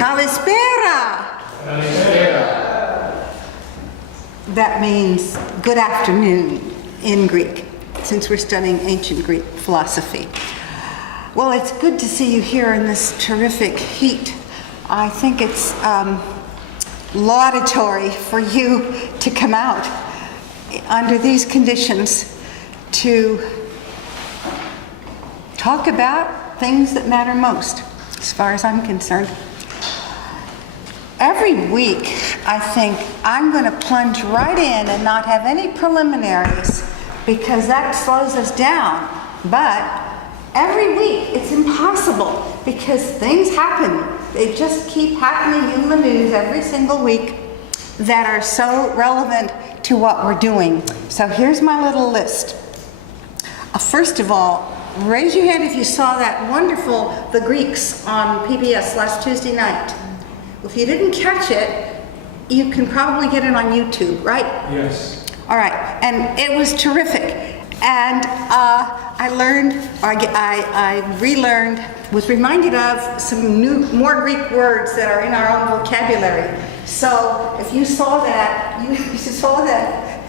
Kalispera. That means good afternoon in Greek, since we're studying ancient Greek philosophy. Well, it's good to see you here in this terrific heat. I think it's laudatory for you to come out under these conditions to talk about things that matter most, as far as I'm concerned. Every week, I think I'm going to plunge right in and not have any preliminaries because that slows us down. But every week, it's impossible because things happen. They just keep happening in the news every single week that are so relevant to what we're doing. So here's my little list. First of all, raise your hand if you saw that wonderful The Greeks on PBS last Tuesday night. If you didn't catch it, you can probably get it on YouTube, right? Yes. All right, and it was terrific. And I learned, or I relearned, was reminded of some more Greek words that are in our own vocabulary. So if you saw that, you saw that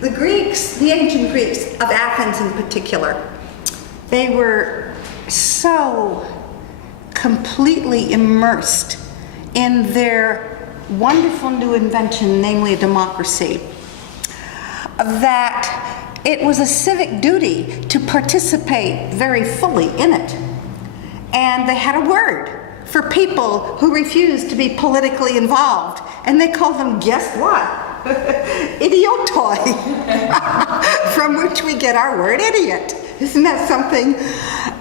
the Greeks, the ancient Greeks of Athens in particular, they were so completely immersed in their wonderful new invention, namely a democracy, that it was a civic duty to participate very fully in it. And they had a word for people who refused to be politically involved, and they called them, guess what? Idiotoi, from which we get our word idiot. Isn't that something?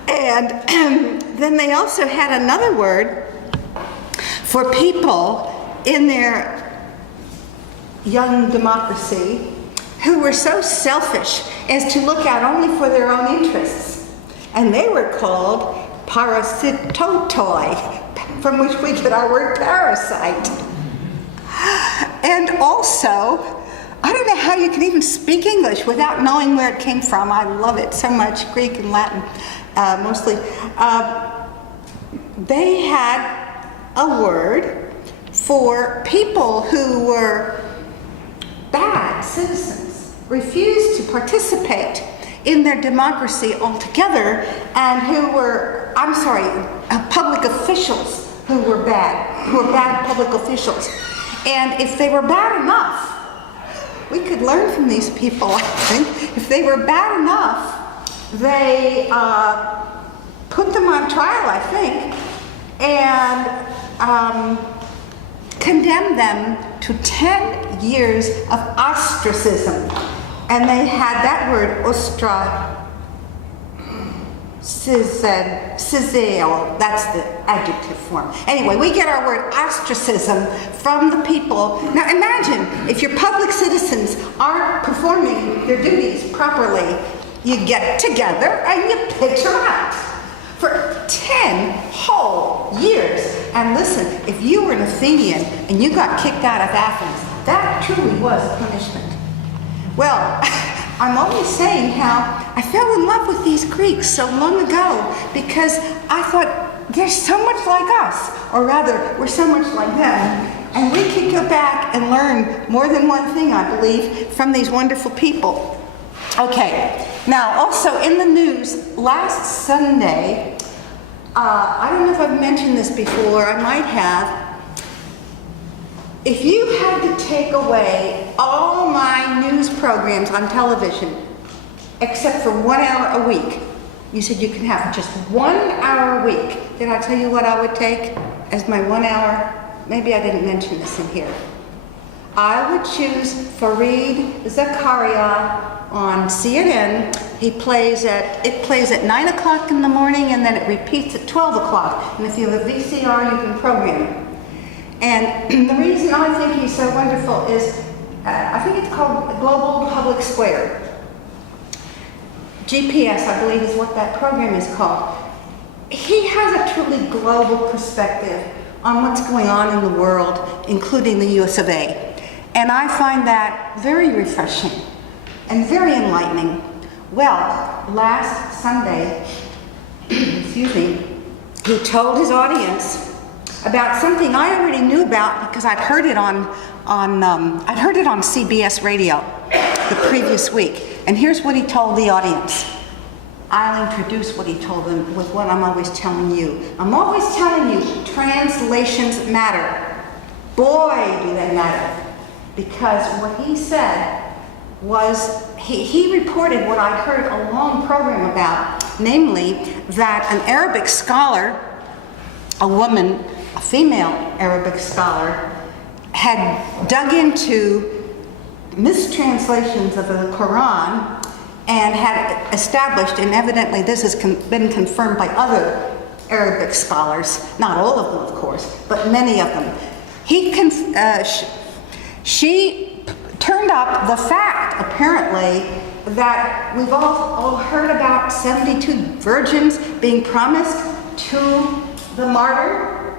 And then they also had another word for people in their young democracy who were so selfish as to look out only for their own interests. And they were called parasitotoi, from which we get our word parasite. And also, I don't know how you can even speak English without knowing where it came from. I love it so much, Greek and Latin mostly. They had a word for people who were bad citizens, refused to participate in their democracy altogether, and who were, public officials who were bad public officials. And if they were bad enough, we could learn from these people, I think. If they were bad enough, they put them on trial, I think, and condemned them to 10 years of ostracism. And they had that word, ostraciseo, that's the adjective form. Anyway, we get our word ostracism from the people. Now imagine, if your public citizens aren't performing their duties properly, you get together and you pitch them out for 10 whole years. And listen, if you were an Athenian and you got kicked out of Athens, that truly was a punishment. Well, I'm only saying how I fell in love with these Greeks so long ago because I thought they're so much like us, or rather, we're so much like them, and we could go back and learn more than one thing, I believe, from these wonderful people. Okay, now also in the news, last Sunday, I don't know if I've mentioned this before, I might have. If you had to take away all my news programs on television, except for 1 hour a week, you said you can have just 1 hour a week. Did I tell you what I would take as my 1 hour? Maybe I didn't mention this in here. I would choose Fareed Zakaria on CNN. It plays at 9 o'clock in the morning, and then it repeats at 12 o'clock. And if you have a VCR, you can program it. And the reason I think he's so wonderful is, I think it's called Global Public Square. GPS, I believe, is what that program is called. He has a truly global perspective on what's going on in the world, including the US of A. And I find that very refreshing and very enlightening. Well, last Sunday, excuse me, he told his audience about something I already knew about because I'd heard it on CBS Radio the previous week. And here's what he told the audience. I'll introduce what he told them with what I'm always telling you. I'm always telling you, translations matter. Boy, do they matter. Because what he said was, he reported what I heard a long program about, namely that an Arabic scholar, a woman, a female Arabic scholar, had dug into mistranslations of the Quran and had established, and evidently this has been confirmed by other Arabic scholars, not all of them of course, but many of them. She turned up the fact, apparently, that we've all heard about 72 virgins being promised to the martyr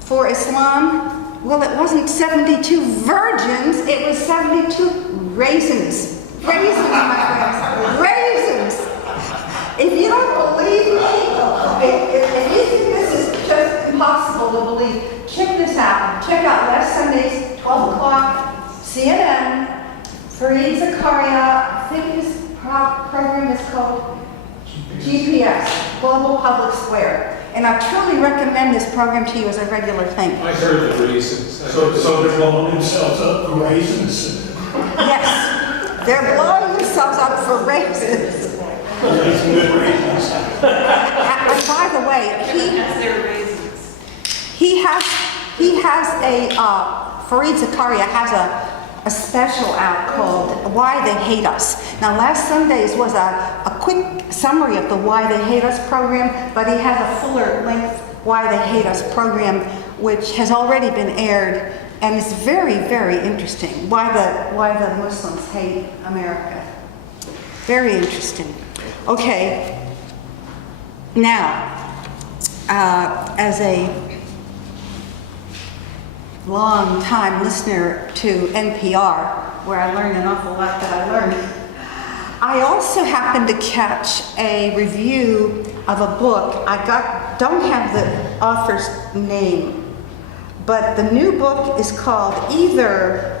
for Islam. Well, it wasn't 72 virgins, it was 72 raisins. Raisins, my friends, raisins. If you don't believe me, if you think this is just impossible to believe, check this out. Check out last Sunday's 12 o'clock, CNN, Fareed Zakaria, I think his program is called GPS, Global Public Square. And I truly recommend this program to you as a regular thing. I heard the raisins. So they're blowing themselves up for raisins? Yes, they're blowing themselves up for raisins. Good raisins. And by the way, Fareed Zakaria has a special out called Why They Hate Us. Now last Sunday's was a quick summary of the Why They Hate Us program, but he has a fuller length Why They Hate Us program, which has already been aired, and it's very, very interesting. Why the Muslims hate America. Very interesting. Okay, now, as a long-time listener to NPR, where I learned an awful lot that I learned, I also happened to catch a review of a book. Don't have the author's name, but the new book is called either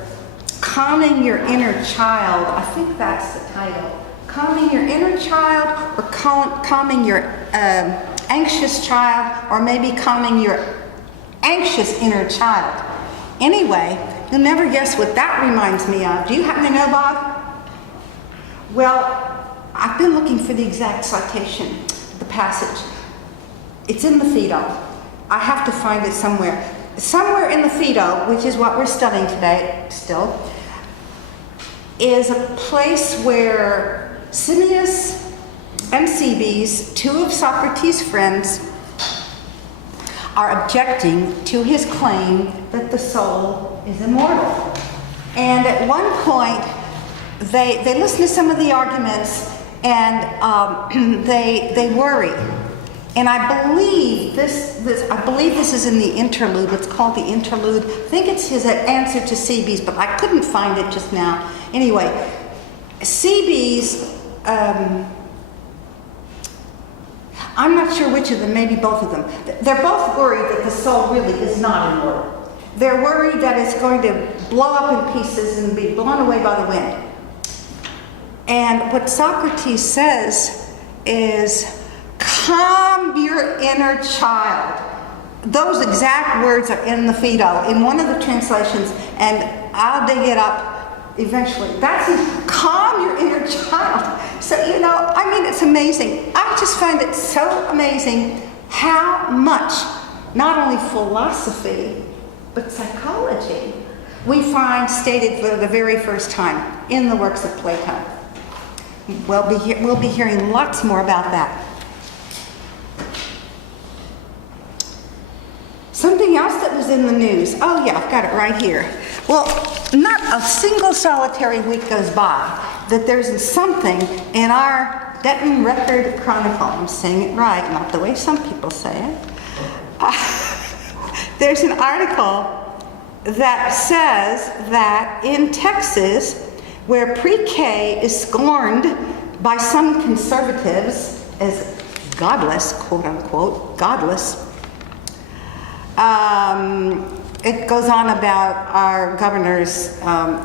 Calming Your Inner Child, I think that's the title, Calming Your Inner Child, or Calming Your Anxious Child, or maybe Calming Your Anxious Inner Child. Anyway, you'll never guess what that reminds me of. Do you happen to know, Bob? Well, I've been looking for the exact citation, the passage. It's in the Phaedo. I have to find it somewhere. Somewhere in the Phaedo, which is what we're studying today still, is a place where Simmias and Cebes, two of Socrates' friends, are objecting to his claim that the soul is immortal. And at one point, they listen to some of the arguments and they worry. And I believe this is in the interlude. It's called the interlude. I think it's his answer to Cebes, but I couldn't find it just now. Anyway, Cebes, I'm not sure which of them, maybe both of them. They're both worried that the soul really is not immortal. They're worried that it's going to blow up in pieces and be blown away by the wind. And what Socrates says is, calm your inner child. Those exact words are in the Phaedo, in one of the translations, and I'll dig it up eventually. That's it, calm your inner child. So, it's amazing. I just find it so amazing how much, not only philosophy, but psychology, we find stated for the very first time in the works of Plato. We'll be hearing lots more about that. Something else that was in the news. Oh yeah, I've got it right here. Well, not a single solitary week goes by that there isn't something in our Denton Record Chronicle, I'm saying it right, not the way some people say it. There's an article that says that in Texas, where pre-K is scorned by some conservatives as godless, quote unquote, godless, It goes on about our governor's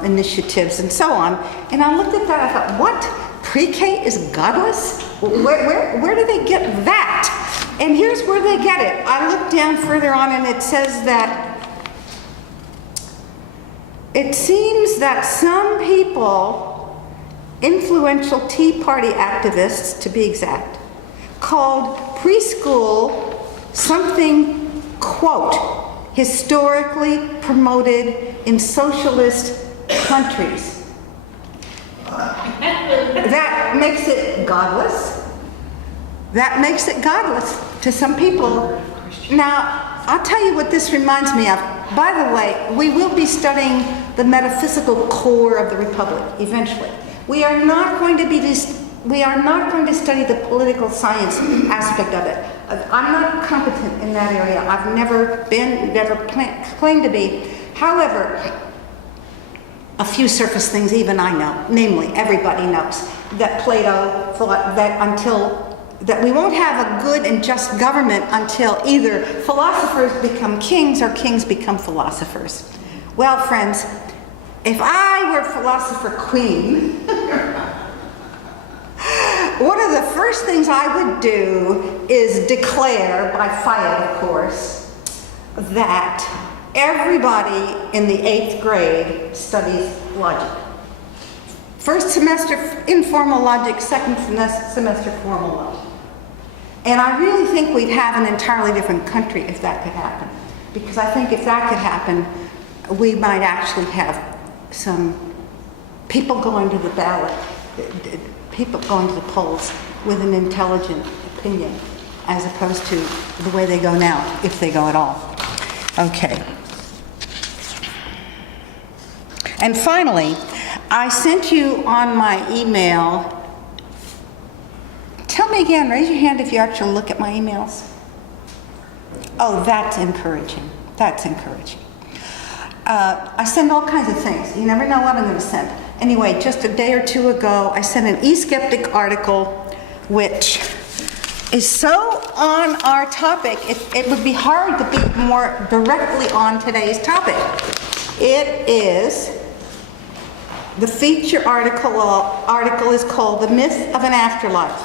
initiatives and so on. And I looked at that, I thought, what? Pre-K is godless? Where do they get that? And here's where they get it. I looked down further on and it says that it seems that some people, influential Tea Party activists to be exact, called preschool something, quote, historically promoted in socialist countries. That makes it godless. That makes it godless to some people. Now, I'll tell you what this reminds me of. By the way, we will be studying the metaphysical core of the Republic eventually. We are not going to study the political science aspect of it. I'm not competent in that area. I've never been, never claimed to be. However, a few surface things even I know, namely everybody knows that Plato thought that we won't have a good and just government until either philosophers become kings or kings become philosophers. Well, friends, if I were philosopher queen, one of the first things I would do is declare, by fiat of course, that everybody in the 8th grade studies logic. First semester informal logic, second semester formal logic. And I really think we'd have an entirely different country if that could happen. Because I think if that could happen, we might actually have some people going to the ballot, people going to the polls with an intelligent opinion, as opposed to the way they go now, if they go at all. Okay. And finally, I sent you on my email. Tell me again, raise your hand if you actually look at my emails. Oh, that's encouraging. That's encouraging. I send all kinds of things. You never know what I'm going to send. Anyway, just a day or two ago, I sent an eSkeptic article, which is so on our topic, it would be hard to be more directly on today's topic. It is, the feature article is called The Myth of an Afterlife.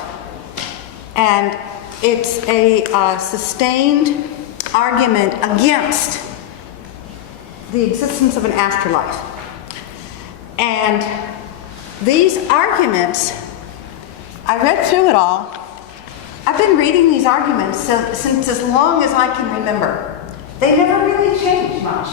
And it's a sustained argument against the existence of an afterlife. And these arguments, I read through it all. I've been reading these arguments since as long as I can remember. They never really changed much.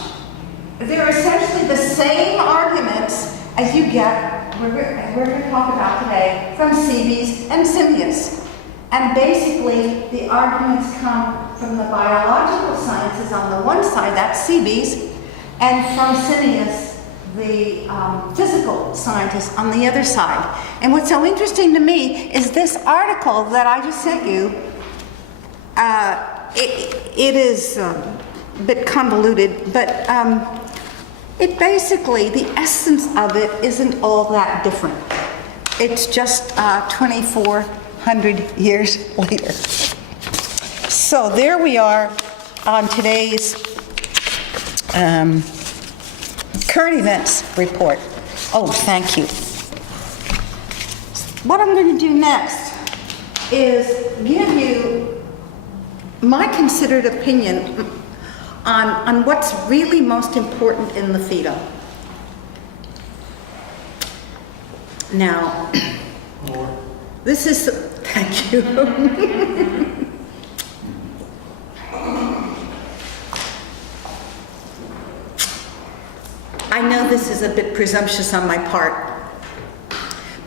They're essentially the same arguments as you get, we're going to talk about today, from Cebes and Simmias. And basically, the arguments come from the biological sciences on the one side, that's Cebes, and from Simmias, the physical scientists on the other side. And what's so interesting to me is this article that I just sent you, it is a bit convoluted, but it basically, the essence of it isn't all that different. It's just 2,400 years later. So there we are on today's current events report. Oh, thank you. What I'm going to do next is give you my considered opinion on what's really most important in the Phaedo. Now, this is, thank you. I know this is a bit presumptuous on my part.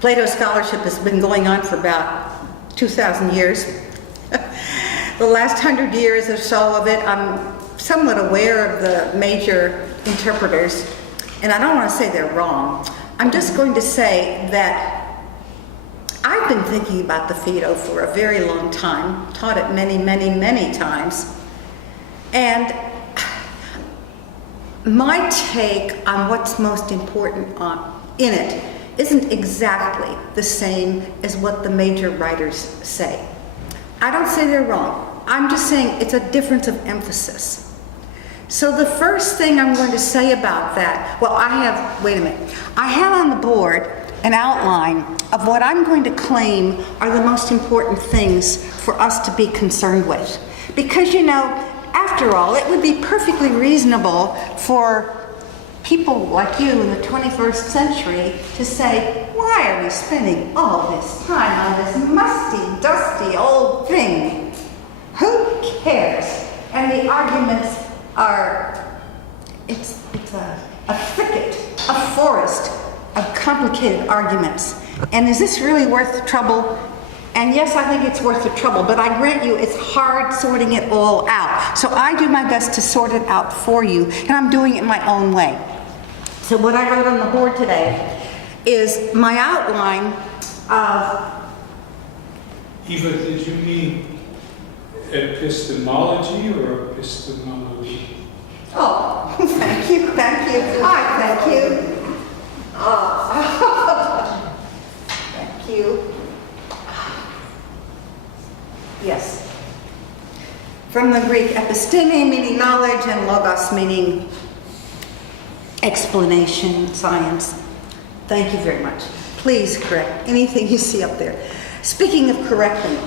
Plato scholarship has been going on for about 2,000 years. The last 100 years or so of it, I'm somewhat aware of the major interpreters, and I don't want to say they're wrong. I'm just going to say that I've been thinking about the Phaedo for a very long time, taught it many, many, many times, and my take on what's most important in it isn't exactly the same as what the major writers say. I don't say they're wrong. I'm just saying it's a difference of emphasis. So the first thing I'm going to say about that, well, wait a minute. I have on the board an outline of what I'm going to claim are the most important things for us to be concerned with. Because, you know, after all, it would be perfectly reasonable for people like you in the 21st century to say, why are we spending all this time on this musty, dusty old thing? Who cares? And the arguments are, it's a thicket, a forest of complicated arguments. And is this really worth the trouble? And yes, I think it's worth the trouble, but I grant you it's hard sorting it all out. So I do my best to sort it out for you, and I'm doing it my own way. So what I wrote on the board today is my outline of... Eva, did you mean epistemology or epistemology? Oh, thank you. I thank you. Oh. Thank you. Yes. From the Greek episteme, meaning knowledge, and logos, meaning explanation, science. Thank you very much. Please correct anything you see up there. Speaking of correcting,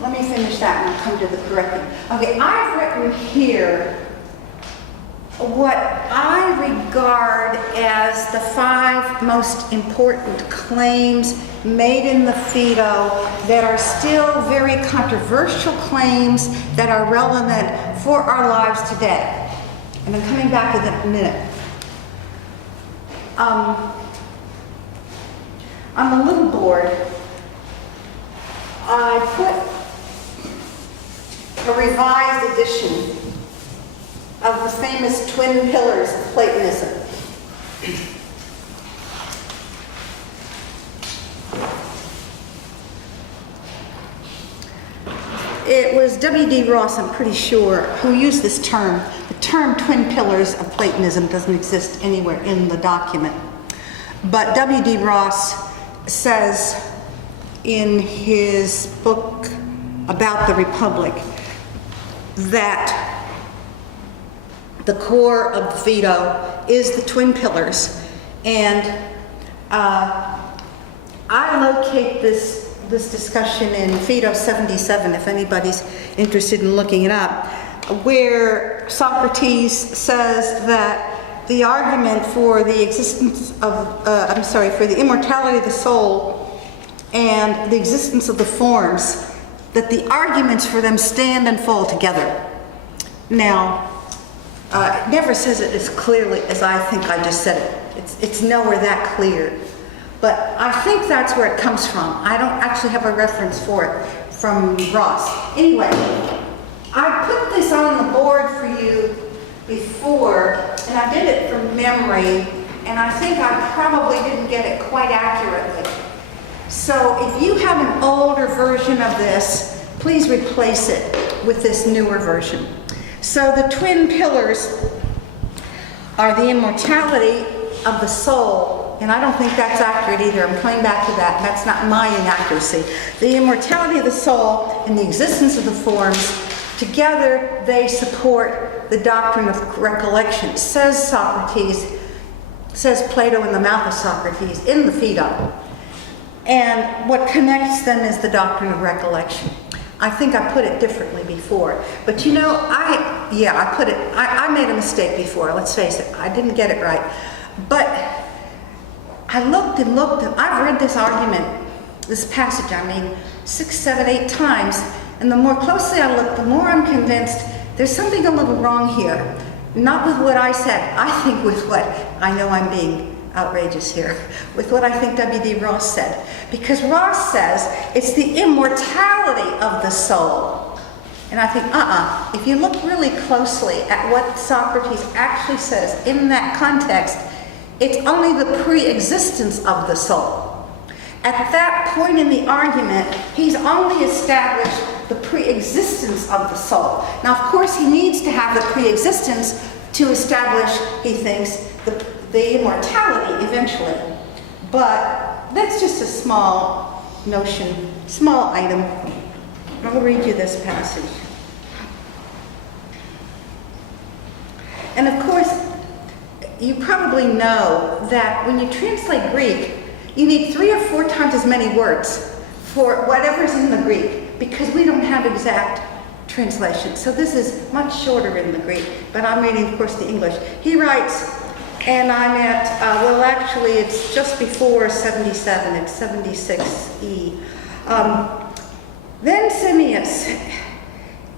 let me finish that and I'll come to the correcting. Okay, I've written here what I regard as the 5 most important claims made in the Phaedo that are still very controversial claims that are relevant for our lives today. And I'm coming back to that in a minute. On the little board, I put a revised edition of the famous twin pillars of Platonism. It was W.D. Ross, I'm pretty sure, who used this term. The term twin pillars of Platonism doesn't exist anywhere in the document. But W.D. Ross says in his book about the Republic that the core of the Phaedo is the twin pillars. And I locate this discussion in Phaedo 77, if anybody's interested in looking it up, where Socrates says that the argument for the existence of, for the immortality of the soul and the existence of the forms, that the arguments for them stand and fall together. Now, it never says it as clearly as I think I just said it. It's nowhere that clear. But I think that's where it comes from. I don't actually have a reference for it from Ross. Anyway, I put this on the board for you before, and I did it from memory, and I think I probably didn't get it quite accurately. So if you have an older version of this, please replace it with this newer version. So the twin pillars are the immortality of the soul, and I don't think that's accurate either. I'm coming back to that. That's not my inaccuracy. The immortality of the soul and the existence of the forms, together they support the doctrine of recollection, says Socrates, says Plato in the mouth of Socrates in the Phaedo. And what connects them is the doctrine of recollection. I think I put it differently before. But you know, I made a mistake before, let's face it. I didn't get it right. But I looked and I've read this argument, this passage, 6, 7, 8 times. And the more closely I look, the more I'm convinced there's something a little wrong here. Not with what I said, I think with what, I know I'm being outrageous here, with what I think W.D. Ross said. Because Ross says it's the immortality of the soul. And I think, if you look really closely at what Socrates actually says in that context, it's only the pre-existence of the soul. At that point in the argument, he's only established the pre-existence of the soul. Now, of course, he needs to have the pre-existence to establish, he thinks, the immortality eventually. But that's just a small notion, small item. I'll read you this passage. And of course, you probably know that when you translate Greek, you need 3 or 4 times as many words for whatever's in the Greek, because we don't have exact translation. So this is much shorter in the Greek, but I'm reading, of course, the English. He writes, and I'm at, well, actually, it's just before 77, it's 76E. Then Simmias,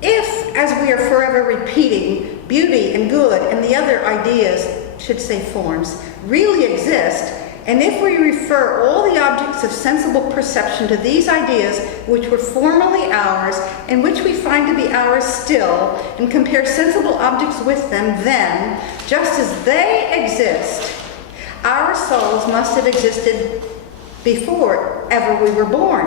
if, as we are forever repeating, beauty and good and the other ideas, should say forms, really exist, and if we refer all the objects of sensible perception to these ideas which were formerly ours and which we find to be ours still, and compare sensible objects with them, then, just as they exist, our souls must have existed before ever we were born.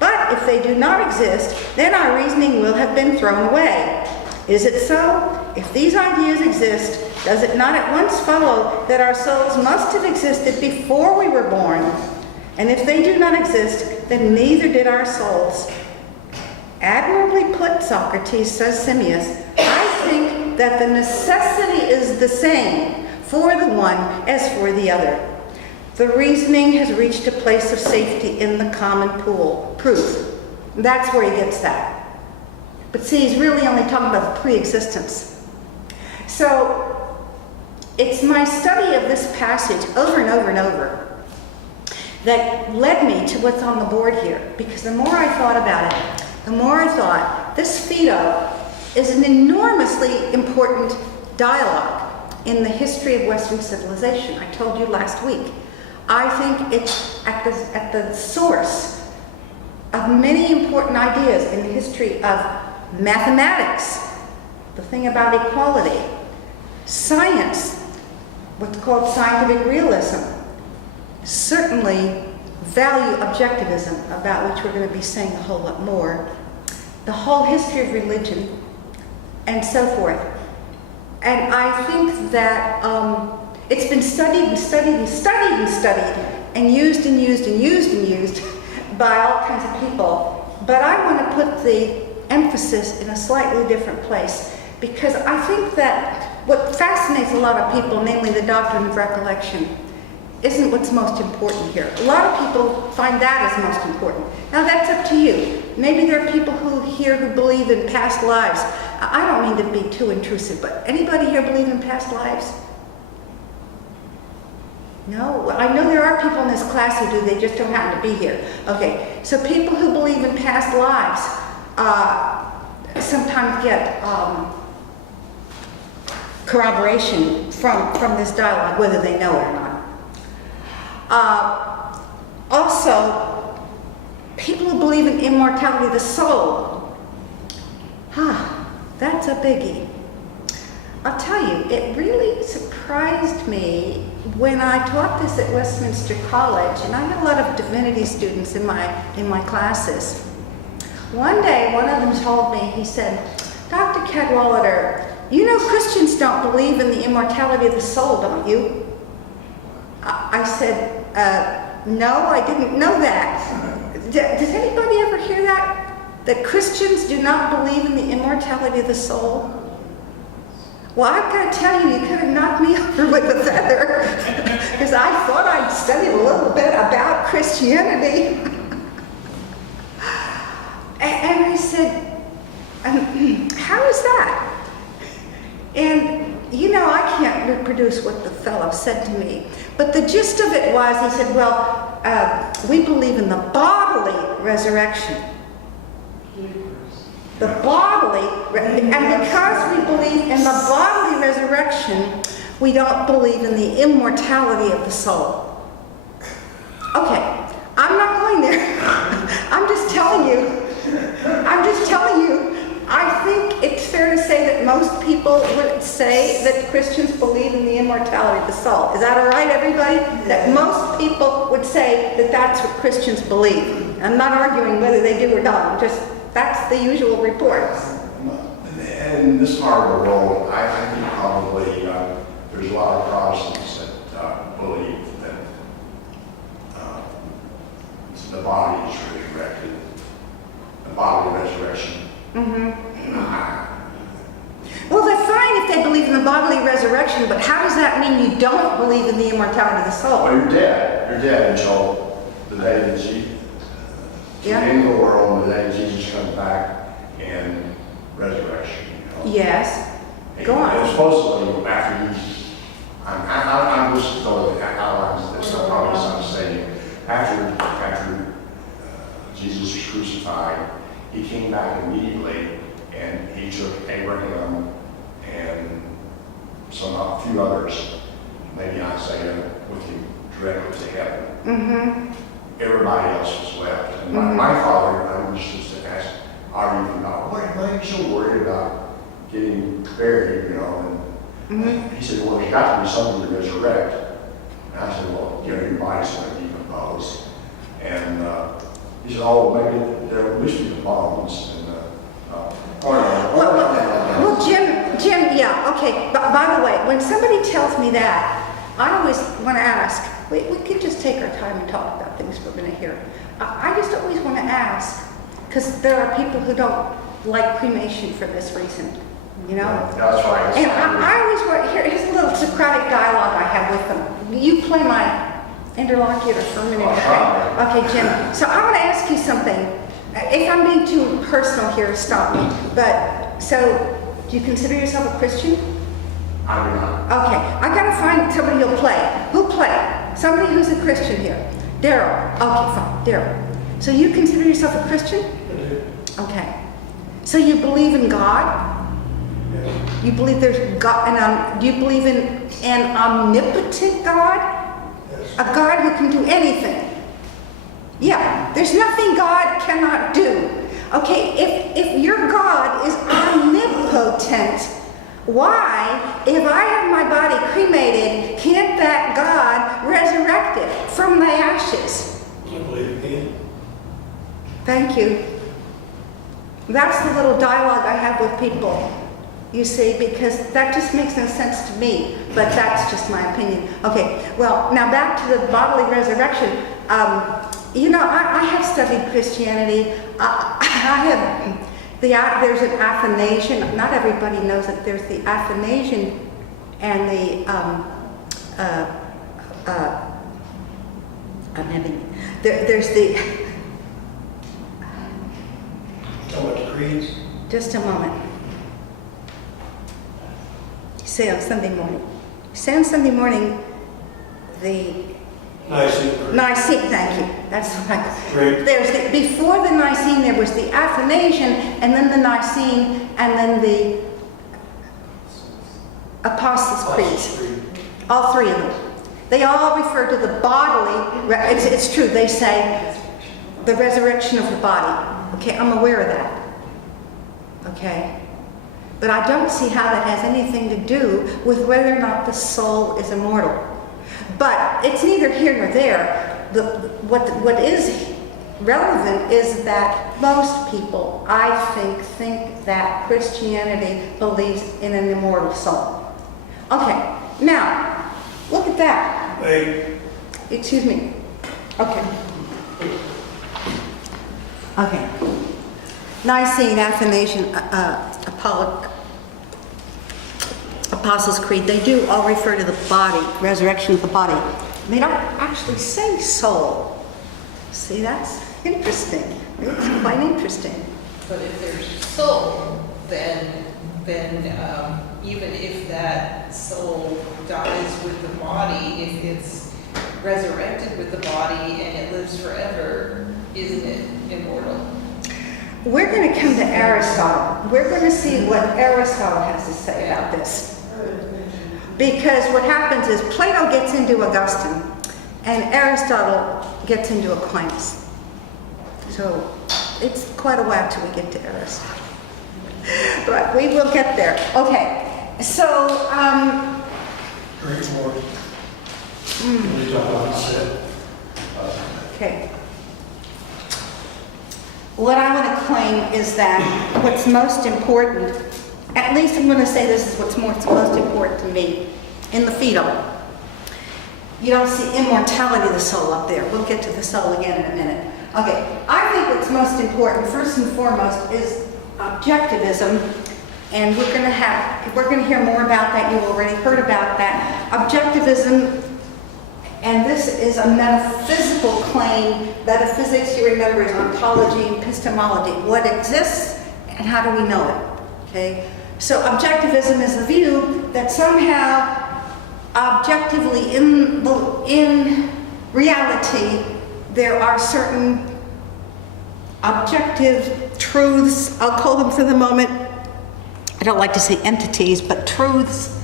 But if they do not exist, then our reasoning will have been thrown away. Is it so? If these ideas exist, does it not at once follow that our souls must have existed before we were born? And if they do not exist, then neither did our souls. Admirably put, Socrates, says Simmias. I think that the necessity is the same for the one as for the other. The reasoning has reached a place of safety in the common proof. That's where he gets that. But see, he's really only talking about the pre-existence. So, it's my study of this passage over and over and over that led me to what's on the board here. Because the more I thought about it, the more I thought, this Phaedo is an enormously important dialogue in the history of Western civilization. I told you last week. I think it's at the source of many important ideas in the history of mathematics, the thing about equality, science, what's called scientific realism, certainly value objectivism, about which we're going to be saying a whole lot more, the whole history of religion, and so forth. And I think that it's been studied and studied and studied and studied and used and used and used and used by all kinds of people. But I want to put the emphasis in a slightly different place, because I think that what fascinates a lot of people, namely the doctrine of recollection, isn't what's most important here. A lot of people find that as most important. Now that's up to you. Maybe there are people who believe in past lives. I don't mean to be too intrusive, but anybody here believe in past lives? No? Well, I know there are people in this class who do, they just don't happen to be here. Okay, so people who believe in past lives sometimes get corroboration from this dialogue, whether they know it or not. Also, people who believe in immortality of the soul. That's a biggie. I'll tell you, it really surprised me when I taught this at Westminster College, and I had a lot of divinity students in my classes. One day, one of them told me, he said, Dr. Cadwallader, you know Christians don't believe in the immortality of the soul, don't you? I said, no, I didn't know that. Does anybody ever hear that? That Christians do not believe in the immortality of the soul? Well, I've got to tell you, you could have knocked me over with a feather, because I thought I'd studied a little bit about Christianity. And I said, how is that? And, you know, I can't reproduce what the fellow said to me, but the gist of it was, he said, well, we believe in the bodily resurrection. The bodily, and because we believe in the bodily resurrection, we don't believe in the immortality of the soul. Okay, I'm not going there. I'm just telling you, I think it's fair to say that most people would say that Christians believe in the immortality of the soul. Is that all right, everybody? That most people would say that that's what Christians believe. I'm not arguing whether they do or not, just that's the usual reports. And this part of the world, I think probably there's a lot of Protestants that believe that the body is resurrected, the bodily resurrection. Mm-hmm. Well, they're fine if they they believe in the bodily resurrection, but how does that mean you don't believe in the immortality of the soul? Well, you're dead. You're dead until the day that Yeah. the end of the world, and the day Jesus comes back and resurrection. You know? Yes. Go And on. supposedly, after I'm just going to outline this, I promise I'm saying, after Jesus was crucified, he came back immediately, and he took Abraham and a few others, maybe Isaiah, with him directly to heaven. Mm-hmm. Everybody else was left. And my father, I was just to ask, arguing about, why are you so worried about getting buried, you know? And he said, well, there's got to be something to resurrect. And I said, well, you know, your body's going to decompose. And he said, oh, maybe there will be the bones. And, Well, Jim, yeah, okay. But by the way, when somebody tells me that, I always want to ask, we could just take our time and talk about things we're going to hear. I just always want to ask, because there are people who don't like cremation for this reason, you know? That's right. And I always want, here's a little Socratic dialogue I have with them. You play my interlocutor for a minute, okay? Okay, Jim. So I want to ask you something. If I'm being too personal here, stop me. But, so, do you consider yourself a Christian? I do not. Okay, I gotta find somebody who'll play. Who'll play? Somebody who's a Christian here. Daryl. Okay, fine, Daryl. So you consider yourself a Christian? Okay. So you believe in God? You believe there's God, and do you believe in an omnipotent God? A God who can do anything? Yeah, there's nothing God cannot do. Okay, if your God is omnipotent, why, if I have my body cremated, can't that God resurrect it from the ashes? I believe he can. Thank you. That's the little dialogue I have with people, you see, because that just makes no sense to me, but that's just my opinion. Okay, well, now back to the bodily resurrection. You know, I have studied Christianity. There's an Athanasian. Not everybody knows that there's the Athanasian and there's the. Talking about the creeds. Just a moment. Say on Sunday morning. Say on Sunday morning, the Nicene, thank you. That's right. Great. There's before the Nicene, there was the Athanasian, and then the Nicene, and then the Apostles' Creed. All three of them. They all refer to the bodily. It's true. They say the resurrection of the body. Okay, I'm aware of that. Okay, but I don't see how that has anything to do with whether or not the soul is immortal. But it's neither here nor there. What is relevant is that most people, I think that Christianity believes in an immortal soul. Okay, now, look at that. Wait. Excuse me. Okay. Okay. Nicene, Athanasian, Apostles' Creed, they do all refer to the body, resurrection of the body. They don't actually say soul. See, that's interesting. It's quite interesting. But if there's soul, then even if that soul dies with the body, if it's resurrected with the body and it lives forever, isn't it immortal? We're going to come to Aristotle. We're going to see what Aristotle has to say about this. Because what happens is Plato gets into Augustine and Aristotle gets into Aquinas. So it's quite a while till we get to Aristotle. But we will get there. Okay, so, Great Lord. We talk about it. okay. What I want to claim is that what's most important, at least I'm going to say this is what's most important to me, in the fetal. You don't see immortality of the soul up there. We'll get to the soul again in a minute. Okay, I think what's most important, first and foremost, is objectivism And we're going to hear more about that. You already heard about that. Objectivism, and this is a metaphysical claim. Metaphysics, you remember, is ontology, epistemology. What exists and how do we know it? Okay? So objectivism is the view that somehow objectively in reality there are certain objective truths, I'll call them for the moment, I don't like to say entities, but truths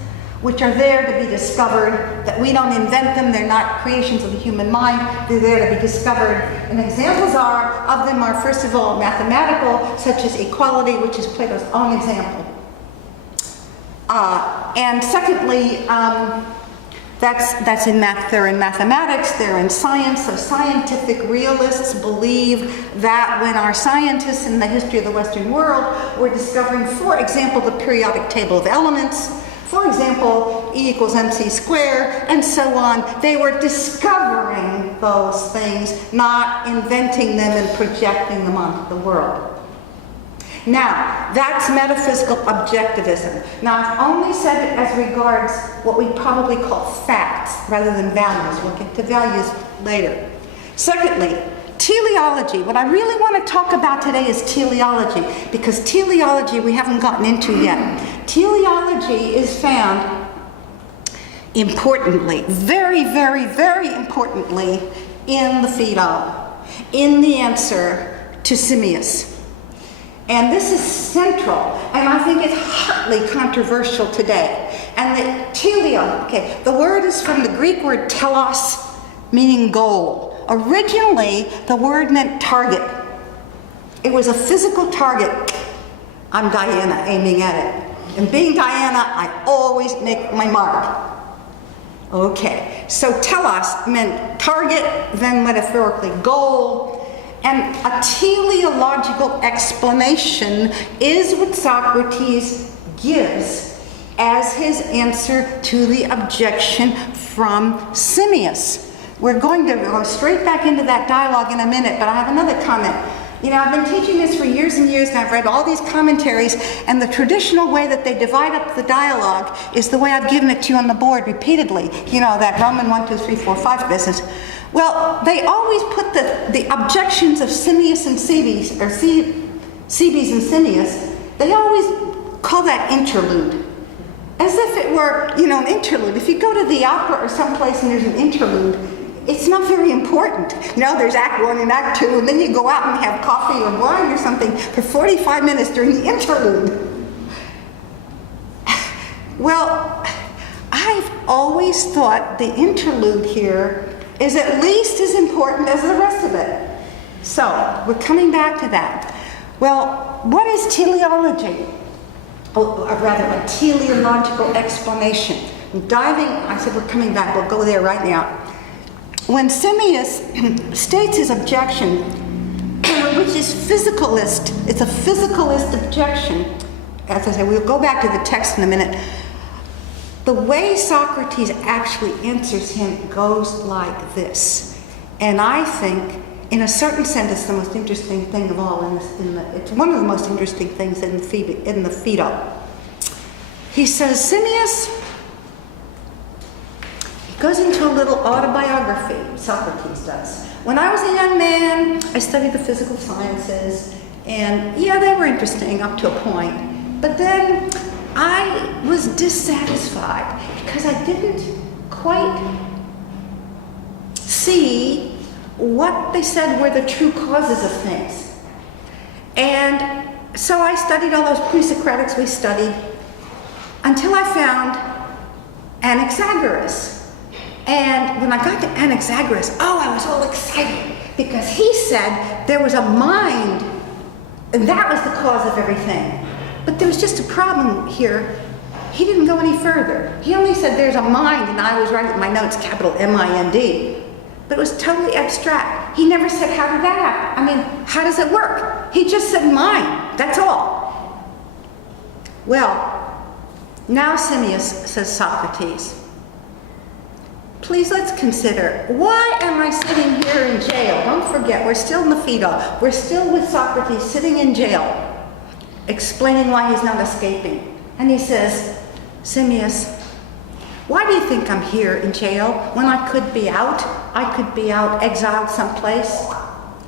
which are there to be discovered, that we don't invent them, they're not creations of the human mind, they're there to be discovered. And examples of them are, first of all, mathematical, such as equality, which is Plato's own example. And secondly, that's in math, they're in mathematics, they're in science, so scientific realists believe that when our scientists in the history of the Western world were discovering, for example, the periodic table of elements, for example, E equals mc squared, and so on, they were discovering those things, not inventing them and projecting them onto the world. Now, that's metaphysical objectivism. Now, I've only said it as regards what we probably call facts rather than values. We'll get to values later. Secondly, teleology. What I really want to talk about today is teleology, because teleology we haven't gotten into yet. Teleology is found, importantly, very, very, very importantly, in the Phaedo, in the answer to Simmias. And this is central, and I think it's hotly controversial today. And the teleon, okay, the word is from the Greek word telos, meaning goal. Originally, the word meant target. It was a physical target. I'm Diana aiming at it. And being Diana, I always make my mark. Okay, so telos meant target, then metaphorically goal. And a teleological explanation is what Socrates gives as his answer to the objection from Simmias. We're going to go straight back into that dialogue in a minute, but I have another comment. You know, I've been teaching this for years and years, and I've read all these commentaries, and the traditional way that they divide up the dialogue is the way I've given it to you on the board repeatedly. You know, that Roman 1, 2, 3, 4, 5 business. Well, they always put the objections of Simmias and Cebes, or Cebes and Simmias, they always call that interlude. As if it were, you know, an interlude. If you go to the opera or someplace and there's an interlude, it's not very important. You know, there's Act 1 and Act 2, and then you go out and have coffee or wine or something for 45 minutes during the interlude. Well, I've always thought the interlude here is at least as important as the rest of it. So, we're coming back to that. Well, what is teleology? Or rather, a teleological explanation. I said we're coming back, we'll go there right now. When Simmias states his objection, which is physicalist, it's a physicalist objection. As I said, we'll go back to the text in a minute. The way Socrates actually answers him goes like this. And I think, in a certain sense, it's the most interesting thing of all. It's one of the most interesting things in the Phaedo. He says, Simmias, he goes into a little autobiography, Socrates does. When I was a young man, I studied the physical sciences, and yeah, they were interesting up to a point. But then I was dissatisfied because I didn't quite see what they said were the true causes of things. And so I studied all those pre-Socratics we studied until I found Anaxagoras. And when I got to Anaxagoras, I was all excited because he said there was a mind, and that was the cause of everything. But there was just a problem here. He didn't go any further. He only said there's a mind, and I was writing in my notes, capital M-I-N-D. But it was totally abstract. He never said, how did that happen? I mean, how does it work? He just said mind, that's all. Well, now Simmias, says Socrates, please let's consider, why am I sitting here in jail? Don't forget, we're still in the Phaedo. We're still with Socrates sitting in jail. explaining why he's not escaping. And he says, Simius, why do you think I'm here in jail when I could be out? I could be out exiled someplace,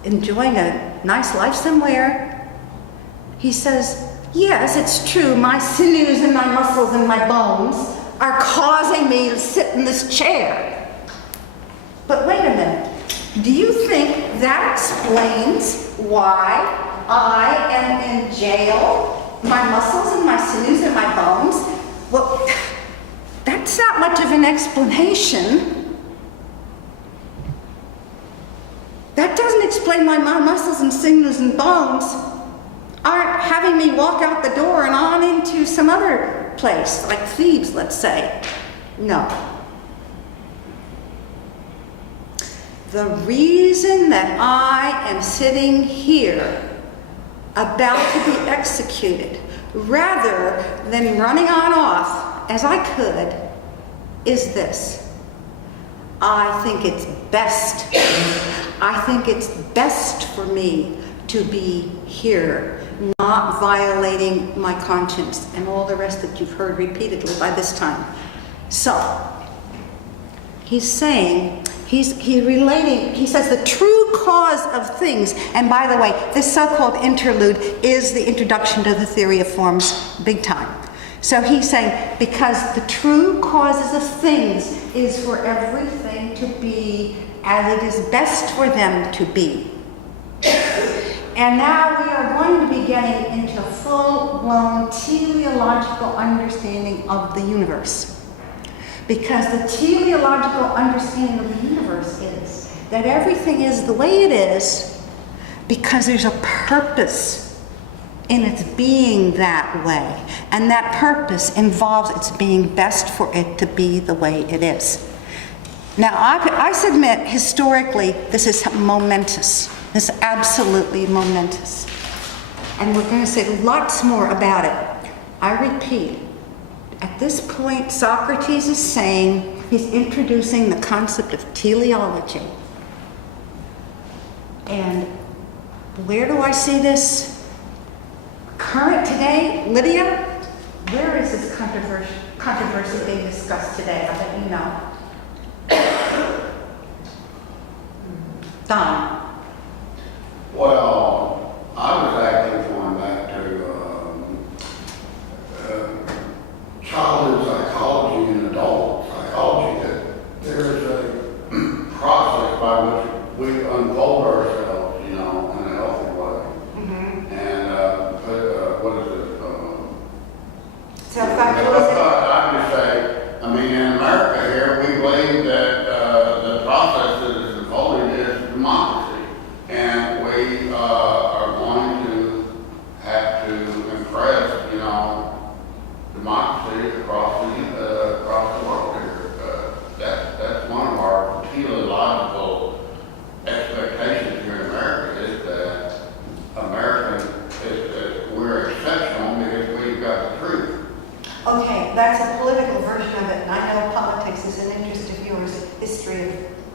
enjoying a nice life somewhere. He says, yes, it's true, my sinews and my muscles and my bones are causing me to sit in this chair. But wait a minute, do you think that explains why I am in jail? My muscles and my sinews and my bones? Well, that's not much of an explanation. That doesn't explain why my muscles and sinews and bones aren't having me walk out the door and on into some other place, like Thebes, let's say. No. The reason that I am sitting here about to be executed, rather than running on off as I could, is this. I think it's best for me to be here, not violating my conscience, and all the rest that you've heard repeatedly by this time. So, he's saying, he's relating, he says the true cause of things, and by the way, this so-called interlude is the introduction to the theory of forms, big time. So he's saying, because the true causes of things is for everything to be as it is best for them to be. And now we are going to be getting into full-blown teleological understanding of the universe. Because the teleological understanding of the universe is that everything is the way it is because there's a purpose in its being that way. And that purpose involves its being best for it to be the way it is. Now, I submit, historically, this is momentous. This is absolutely momentous. And we're going to say lots more about it. I repeat, at this point, Socrates is saying, he's introducing the concept of teleology. And where do I see this? Current today, Lydia, where is this controversy being discussed today? I bet you know. Don. Well, I was actually going back to childhood psychology and adult psychology, that there is a process by which we unfold ourselves, you know, in a healthy way. Mm-hmm. And what is it? Self-actualization. I would say, I mean, in America here, we believe that the process that is unfolding is democracy. And we are going to have to impress, you know, democracy across the world here. That's one of our teleological expectations here in America, is that we're exceptional because we've got the truth. Okay, that's a political version of it, and I know politics is an interest of yours, history of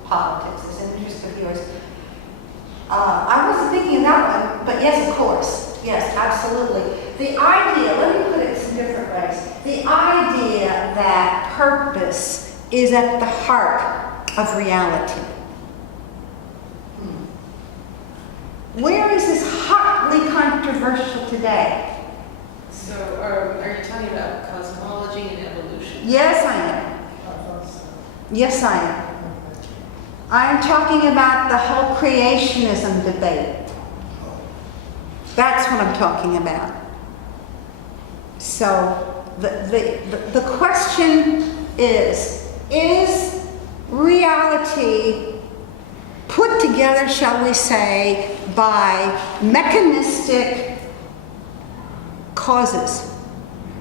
politics is an interest of yours. I wasn't thinking of that one, but yes, of course. Yes, absolutely. The idea, let me put it some different ways. The idea that purpose is at the heart of reality. Where is this hotly controversial today? So are you talking about cosmology and evolution? Yes, I am. Yes, I am. I'm talking about the whole creationism debate. That's what I'm talking about. So the question is reality put together, shall we say, by mechanistic causes,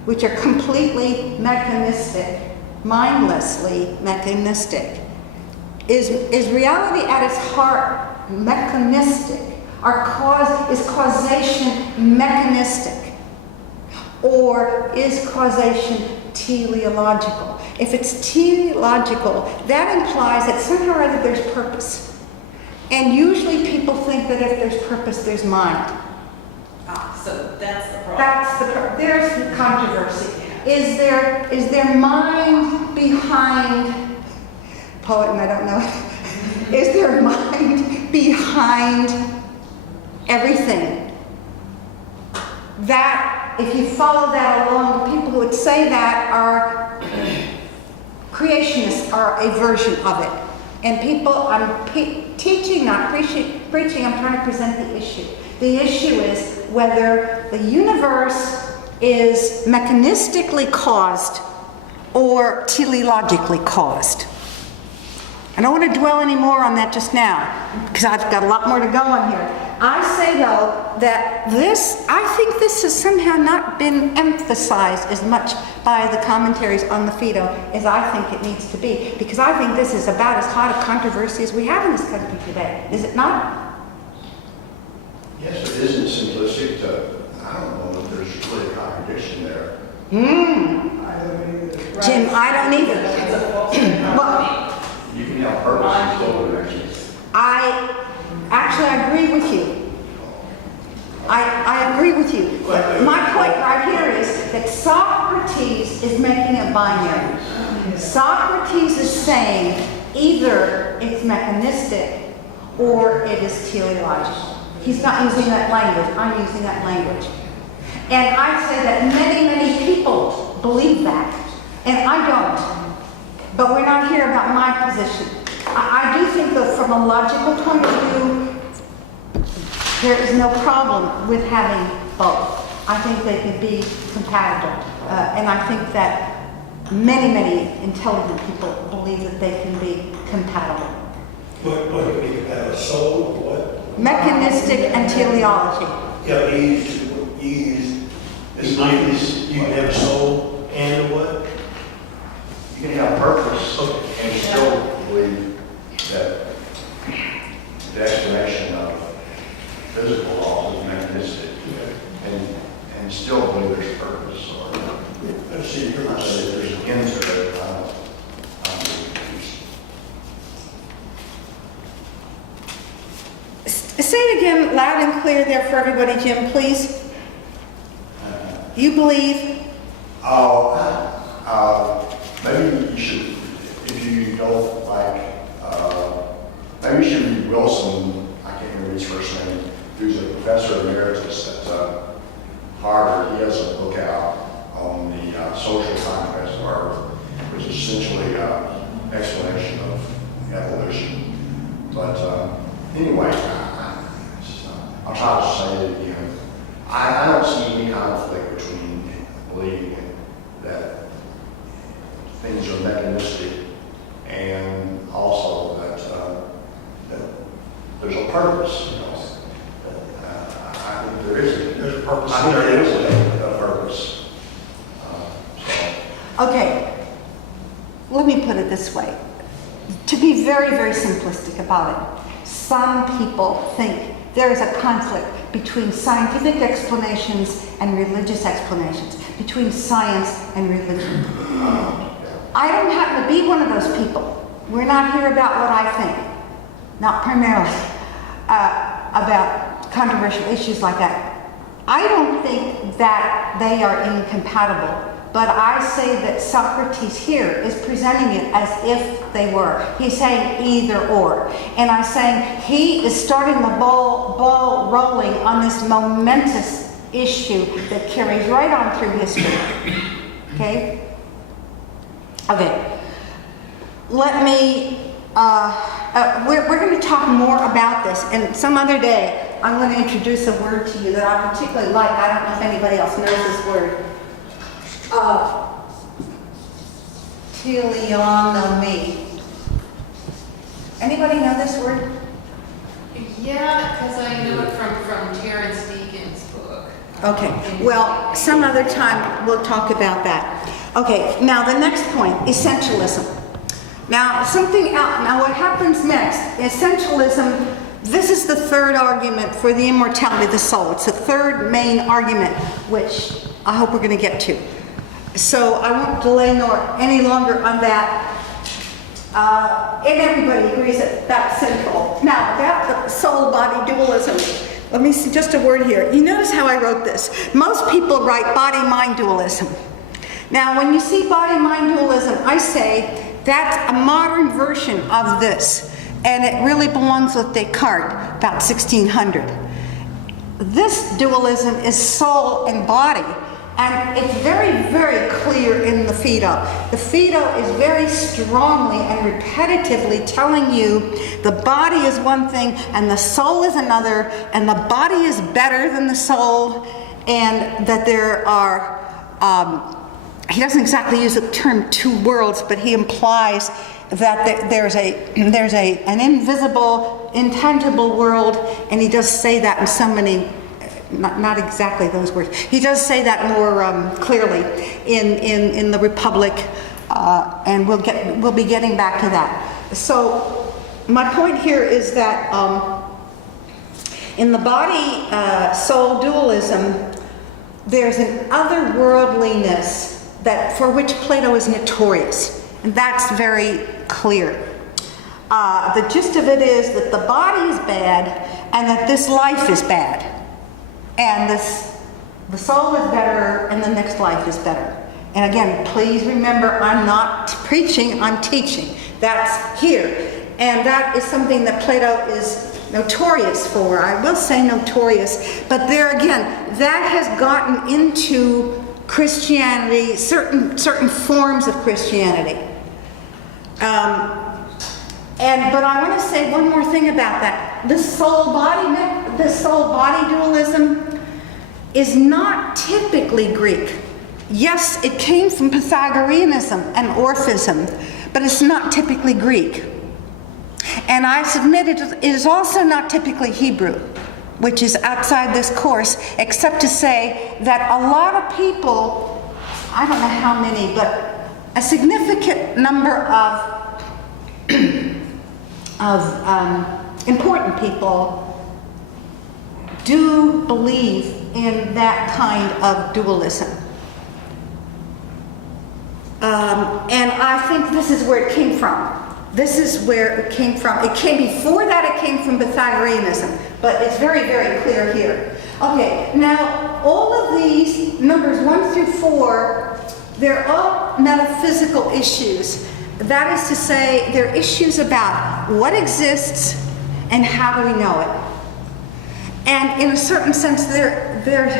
which are completely mechanistic, mindlessly mechanistic? Is reality at its heart mechanistic? Is causation mechanistic? Or is causation teleological? If it's teleological, that implies that somehow or other there's purpose. And usually people think that if there's purpose, there's mind. So that's the problem. There's the controversy. Is there mind behind, poet and I don't know, is there mind behind everything? That, if you follow that along, the people who would say that are creationists, are a version of it. And people, I'm teaching, not preaching, I'm trying to present the issue. The issue is whether the universe is mechanistically caused or teleologically caused. I don't want to dwell any more on that just now, because I've got a lot more to go on here. I say, though, that I think this has somehow not been emphasized as much by the commentaries on the Phaedo as I think it needs to be, because I think this is about as hot a controversy as we have in this country today. Is it not? Yes, it isn't simplistic to, I don't know if there's really a contradiction there. Jim, I don't either. It's a false dichotomy. You can have purpose and still directions. I agree with you. I agree with you. My point right here is that Socrates is making a binary. Socrates is saying either it's mechanistic or it is teleological. He's not using that language. I'm using that language. And I say that many, many people believe that. And I don't. But we're not here about my position. I do think that from a logical point of view, there is no problem with having both. I think they could be compatible. And I think that many, many intelligent people believe that they can be compatible. What do you have, a soul or what? Mechanistic and teleology. Yeah, it's like this, you can have a soul and a what? You can have purpose and still believe that the explanation of physical laws is mechanistic and still believe there's purpose or Let's see, you're I not say saying there's an end to it. I'm confused. Say it again loud and clear there for everybody, Jim, please. You believe? Maybe you should, if you don't like, maybe you should read Wilson, I can't remember his first name, who's a professor emeritus at Harvard. He has a book out on the social context of Earth, which is essentially an explanation of evolution. But anyway, I'll try to say it again. I don't see any conflict between believing that things are mechanistic and also that there's a purpose, you know. I think there's a purpose. I think there is a purpose. Okay, let me put it this way. To be very, very simplistic about it, some people think there is a conflict between scientific explanations and religious explanations, between science and religion. I don't happen to be one of those people. We're not here about what I think, not primarily about controversial issues like that. I don't think that they are incompatible, but I say that Socrates here is presenting it as if they were. He's saying either or. And I'm saying he is starting the ball rolling on this momentous issue that carries right on through history. Okay? Okay. Let me, we're going to talk more about this, and some other day I'm going to introduce a word to you that I particularly like. I don't know if anybody else knows this word. Teleonomy. Anybody know this word? Yeah, because I know it from Terrence Deacon's book. Okay, well, some other time we'll talk about that. Okay, now the next point, essentialism. Now, what happens next, essentialism, this is the third argument for the immortality of the soul. It's the third main argument, which I hope we're going to get to. So I won't delay any longer on that. And everybody agrees that that's central. Now, about the soul-body dualism, let me see just a word here. You notice how I wrote this. Most people write body-mind dualism. Now, when you see body-mind dualism, I say that's a modern version of this, and it really belongs with Descartes, about 1600. This dualism is soul and body, and it's very, very clear in the Phaedo. The Phaedo is very strongly and repetitively telling you the body is one thing and the soul is another, and the body is better than the soul, and that there are, he doesn't exactly use the term two worlds, but he implies that there's an invisible, intangible world, and he does say that in so many, not exactly those words. He does say that more clearly in the Republic, and we'll be getting back to that. So my point here is that in the body-soul dualism, there's an otherworldliness that for which Plato is notorious, and that's very clear. The gist of it is that the body is bad and that this life is bad, and the soul is better and the next life is better. And again, please remember, I'm not preaching, I'm teaching. That's here. And that is something that Plato is notorious for. I will say notorious, but there again, that has gotten into Christianity, certain forms of Christianity. But I want to say one more thing about that. The soul-body dualism is not typically Greek. Yes, it came from Pythagoreanism and Orphism, but it's not typically Greek. And I submit it is also not typically Hebrew, which is outside this course, except to say that a lot of people, I don't know how many, but a significant number of important people do believe in that kind of dualism. And I think this is where it came from. This is where it came from. It came before that, it came from Pythagoreanism, but it's very, very clear here. Okay, now all of these numbers 1 through 4, they're all metaphysical issues. That is to say, they're issues about what exists and how do we know it. And in a certain sense, they're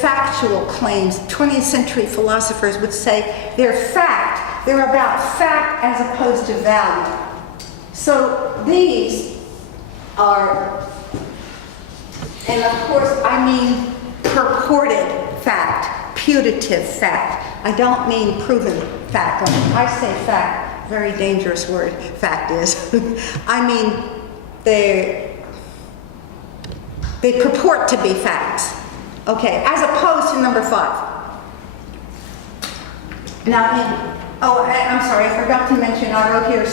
factual claims. 20th century philosophers would say they're fact. They're about fact as opposed to value. So these are, and of course I mean purported fact, putative fact. I don't mean proven fact. When I say fact, very dangerous word fact is. I mean they purport to be facts. Okay, as opposed to number 5. Now, I'm sorry, I forgot to mention, I wrote here,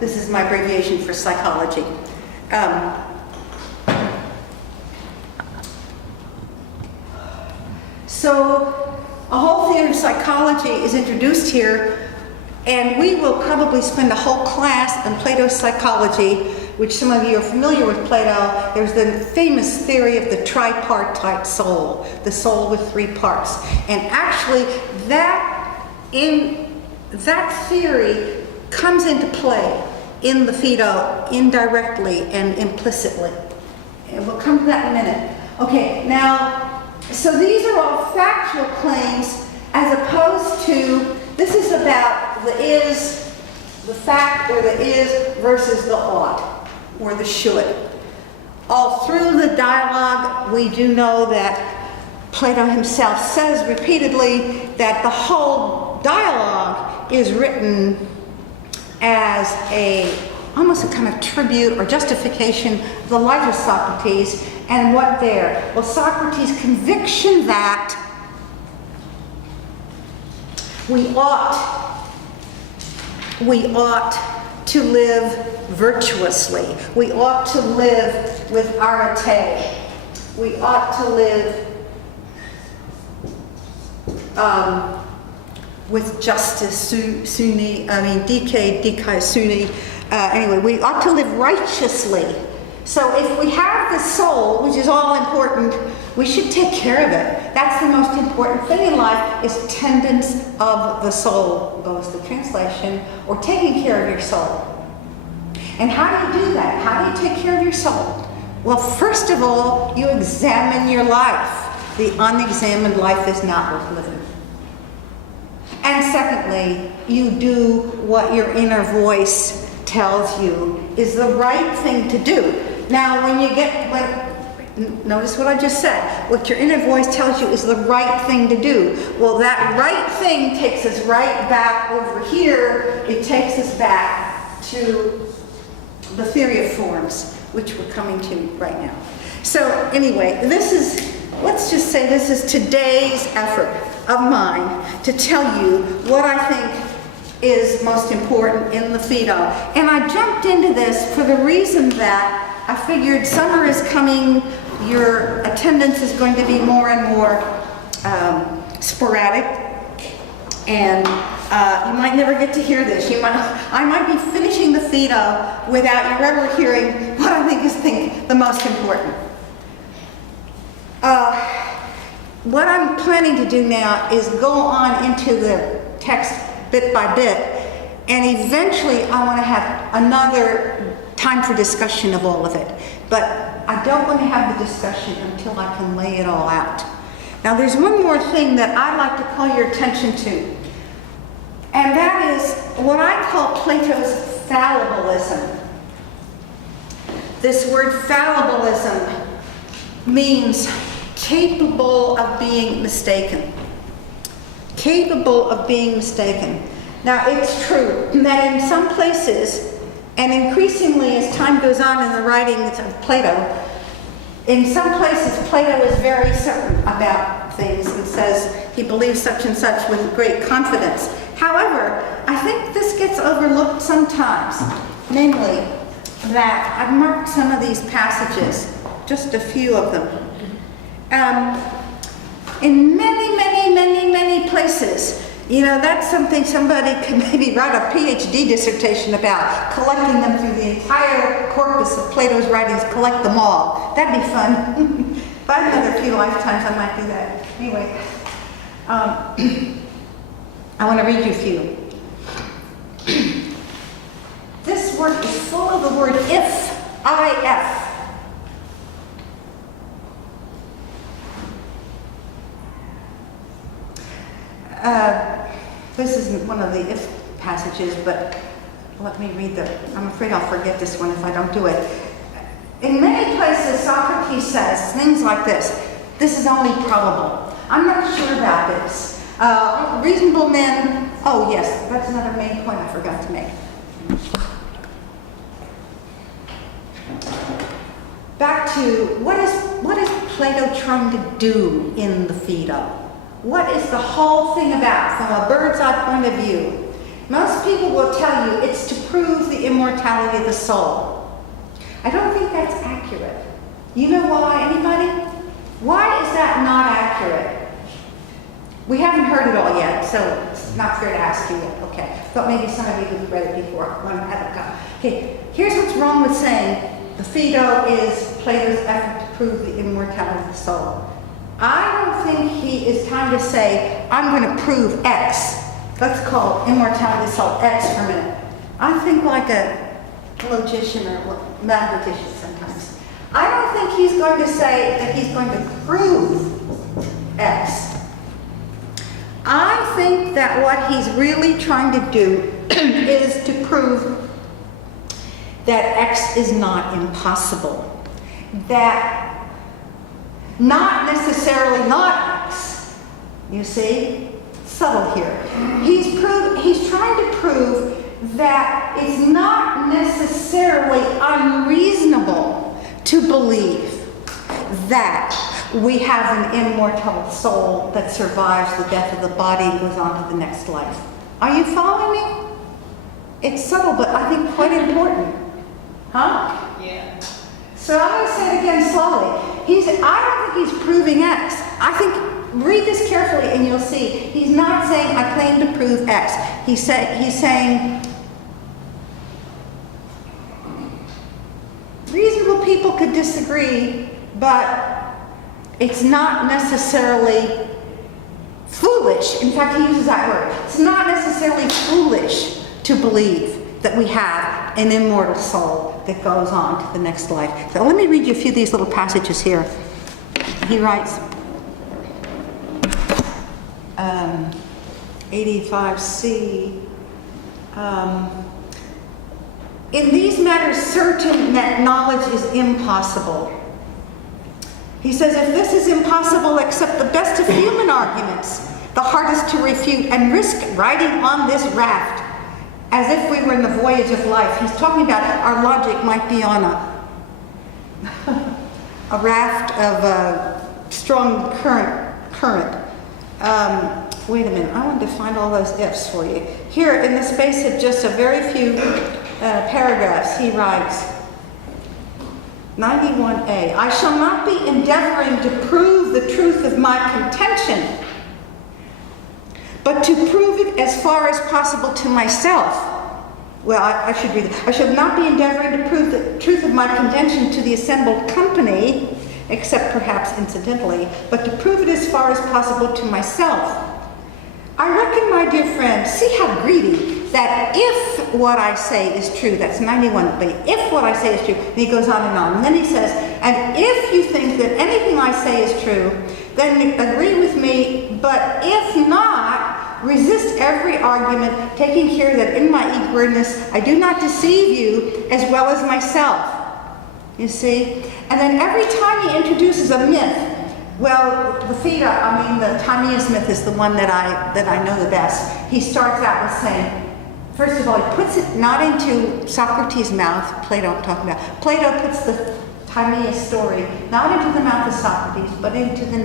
this is my abbreviation for psychology. So, a whole theory of psychology is introduced here, and we will probably spend a whole class on Plato's psychology, which some of you are familiar with Plato. There's the famous theory of the tripartite soul, the soul with 3 parts. And actually, that theory comes into play in the Phaedo indirectly and implicitly. And we'll come to that in a minute. Okay, now, so these are all factual claims as opposed to, this is about the is, the fact or the is versus the ought or the should. All through the dialogue, we do know that Plato himself says repeatedly that the whole dialogue is written as almost a kind of tribute or justification of the life of Socrates. And what there? Well, Socrates' conviction that we ought to live virtuously. We ought to live with arete. We ought to live with justice, dike suni. Anyway, we ought to live righteously. So if we have the soul, which is all important, we should take care of it. That's the most important thing in life, is tendance of the soul, goes the translation, or taking care of your soul. And how do you do that? How do you take care of your soul? Well, first of all, you examine your life. The unexamined life is not worth living. And secondly, you do what your inner voice tells you is the right thing to do. Now, notice what I just said. What your inner voice tells you is the right thing to do. Well, that right thing takes us right back over here. It takes us back to the theory of forms, which we're coming to right now. So anyway, let's just say this is today's effort of mine to tell you what I think is most important in the Phaedo. And I jumped into this for the reason that I figured summer is coming, your attendance is going to be more and more sporadic, and you might never get to hear this. I might be finishing the Phaedo without you ever hearing what I think is the most important. What I'm planning to do now is go on into the text bit by bit, and eventually I want to have another time for discussion of all of it. But I don't want to have the discussion until I can lay it all out. Now there's one more thing that I'd like to call your attention to, and that is what I call Plato's fallibilism. This word fallibilism means capable of being mistaken. Capable of being mistaken. Now, it's true that in some places, and increasingly as time goes on in the writings of Plato, in some places Plato is very certain about things and says he believes such and such with great confidence. However, I think this gets overlooked sometimes, namely that I've marked some of these passages, just a few of them. In many places, that's something somebody could maybe write a PhD dissertation about, collecting them through the entire corpus of Plato's writings, collect them all. That'd be fun. If I had another few lifetimes, I might do that. Anyway, I want to read you a few. This work is full of the word if, I-F. This isn't one of the if passages, but let me read I'm afraid I'll forget this one if I don't do it. In many places, Socrates says things like this: this is only probable. I'm not sure about this. Reasonable men, oh yes, that's another main point I forgot to make. Back to what is Plato trying to do in the Phaedo? What is the whole thing about from a bird's eye point of view? Most people will tell you it's to prove the immortality of the soul. I don't think that's accurate. You know why, anybody? Why is that not accurate? We haven't heard it all yet, so it's not fair to ask you yet. Okay, but maybe some of you have read it before. Okay, here's what's wrong with saying the Phaedo is Plato's effort to prove the immortality of the soul. I don't think he is trying to say, I'm going to prove X. Let's call immortality of the soul X for a minute. I think like a logician or mathematician sometimes. I don't think he's going to say that he's going to prove X. I think that what he's really trying to do is to prove that X is not impossible. That not necessarily not X. You see? Subtle here. He's trying to prove that it's not necessarily unreasonable to believe that we have an immortal soul that survives the death of the body and goes on to the next life. Are you following me? It's subtle, but I think quite important. Huh? Yeah. So I'm going to say it again slowly. I don't think he's proving X. I think, read this carefully and you'll see, he's not saying, I claim to prove X. He's saying, reasonable people disagree, but it's not necessarily foolish. In fact, he uses that word. It's not necessarily foolish to believe that we have an immortal soul that goes on to the next life. So let me read you a few of these little passages here. He writes, 85C, in these matters, certain that knowledge is impossible. He says, if this is impossible, accept the best of human arguments, the hardest to refute, and risk riding on this raft as if we were in the voyage of life. He's talking about our logic might be on a raft of a strong current. Wait a minute, I wanted to find all those ifs for you. Here, in the space of just a very few paragraphs, he writes, 91A, I shall not be endeavoring to prove the truth of my contention, but to prove it as far as possible to myself. Well, I should read it. I shall not be endeavoring to prove the truth of my contention to the assembled company, except perhaps incidentally, but to prove it as far as possible to myself. I reckon, my dear friend, see how greedy, that if what I say is true, that's 91B, if what I say is true, and he goes on, and then he says, and if you think that anything I say is true, then agree with me, but if not, resist every argument, taking care that in my eagerness I do not deceive you as well as myself. You see? And then every time he introduces a myth, well, the Timaeus myth is the one that I know the best. He starts out with saying, first of all, he puts it not into Socrates' mouth, Plato I'm talking about. Plato puts the Timaeus story not into the mouth of Socrates, but into the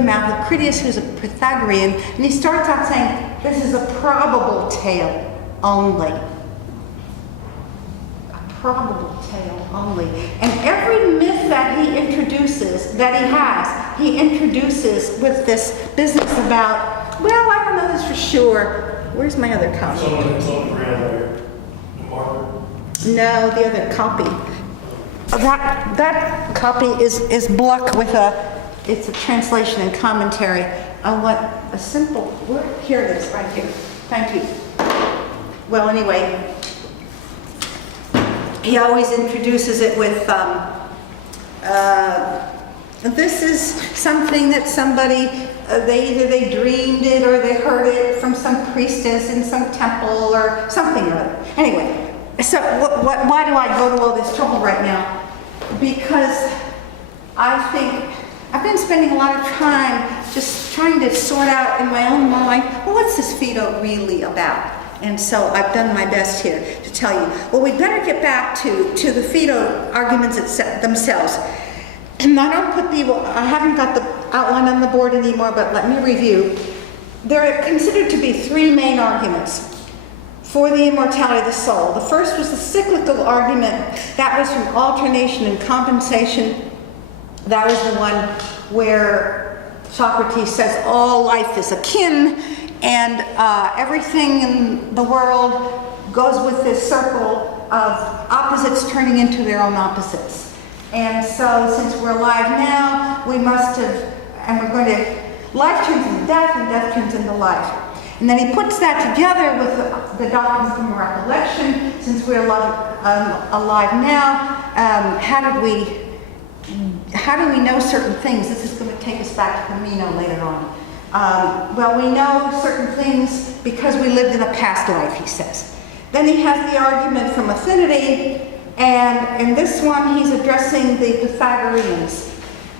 mouth of Critias, who's a Pythagorean, and he starts out saying, this is a probable tale only. Probable tale only. And every myth that he introduces, he introduces with this business about, well, I don't know this for sure. Where's my other copy? It's on the ground there. The marker. No, the other copy. That copy is Bluck with it's a translation and commentary. I want a simple, here it is, right here. Thank you. Well, anyway, he always introduces it with, this is something that somebody, either they dreamed it or they heard it from some priestess in some temple or something or other. Anyway, so why do I go to all this trouble right now? Because I think I've been spending a lot of time just trying to sort out in my own mind, well, what's this Phaedo really about? And so I've done my best here to tell you. Well, we'd better get back to the Phaedo arguments themselves. And I haven't got the outline on the board anymore, but let me review. There are considered to be three main arguments for the immortality of the soul. The first was the cyclical argument. That was from alternation and compensation. That was the one where Socrates says all life is akin, and everything in the world goes with this circle of opposites turning into their own opposites. And so since we're alive now, we must have, and we're going to, life turns into death and death turns into life. And then he puts that together with the doctrine from recollection. Since we're alive now, how do we know certain things? This is going to take us back to Meno later on. Well, we know certain things because we lived in a past life, he says. Then he has the argument from affinity, and in this one he's addressing the Pythagoreans.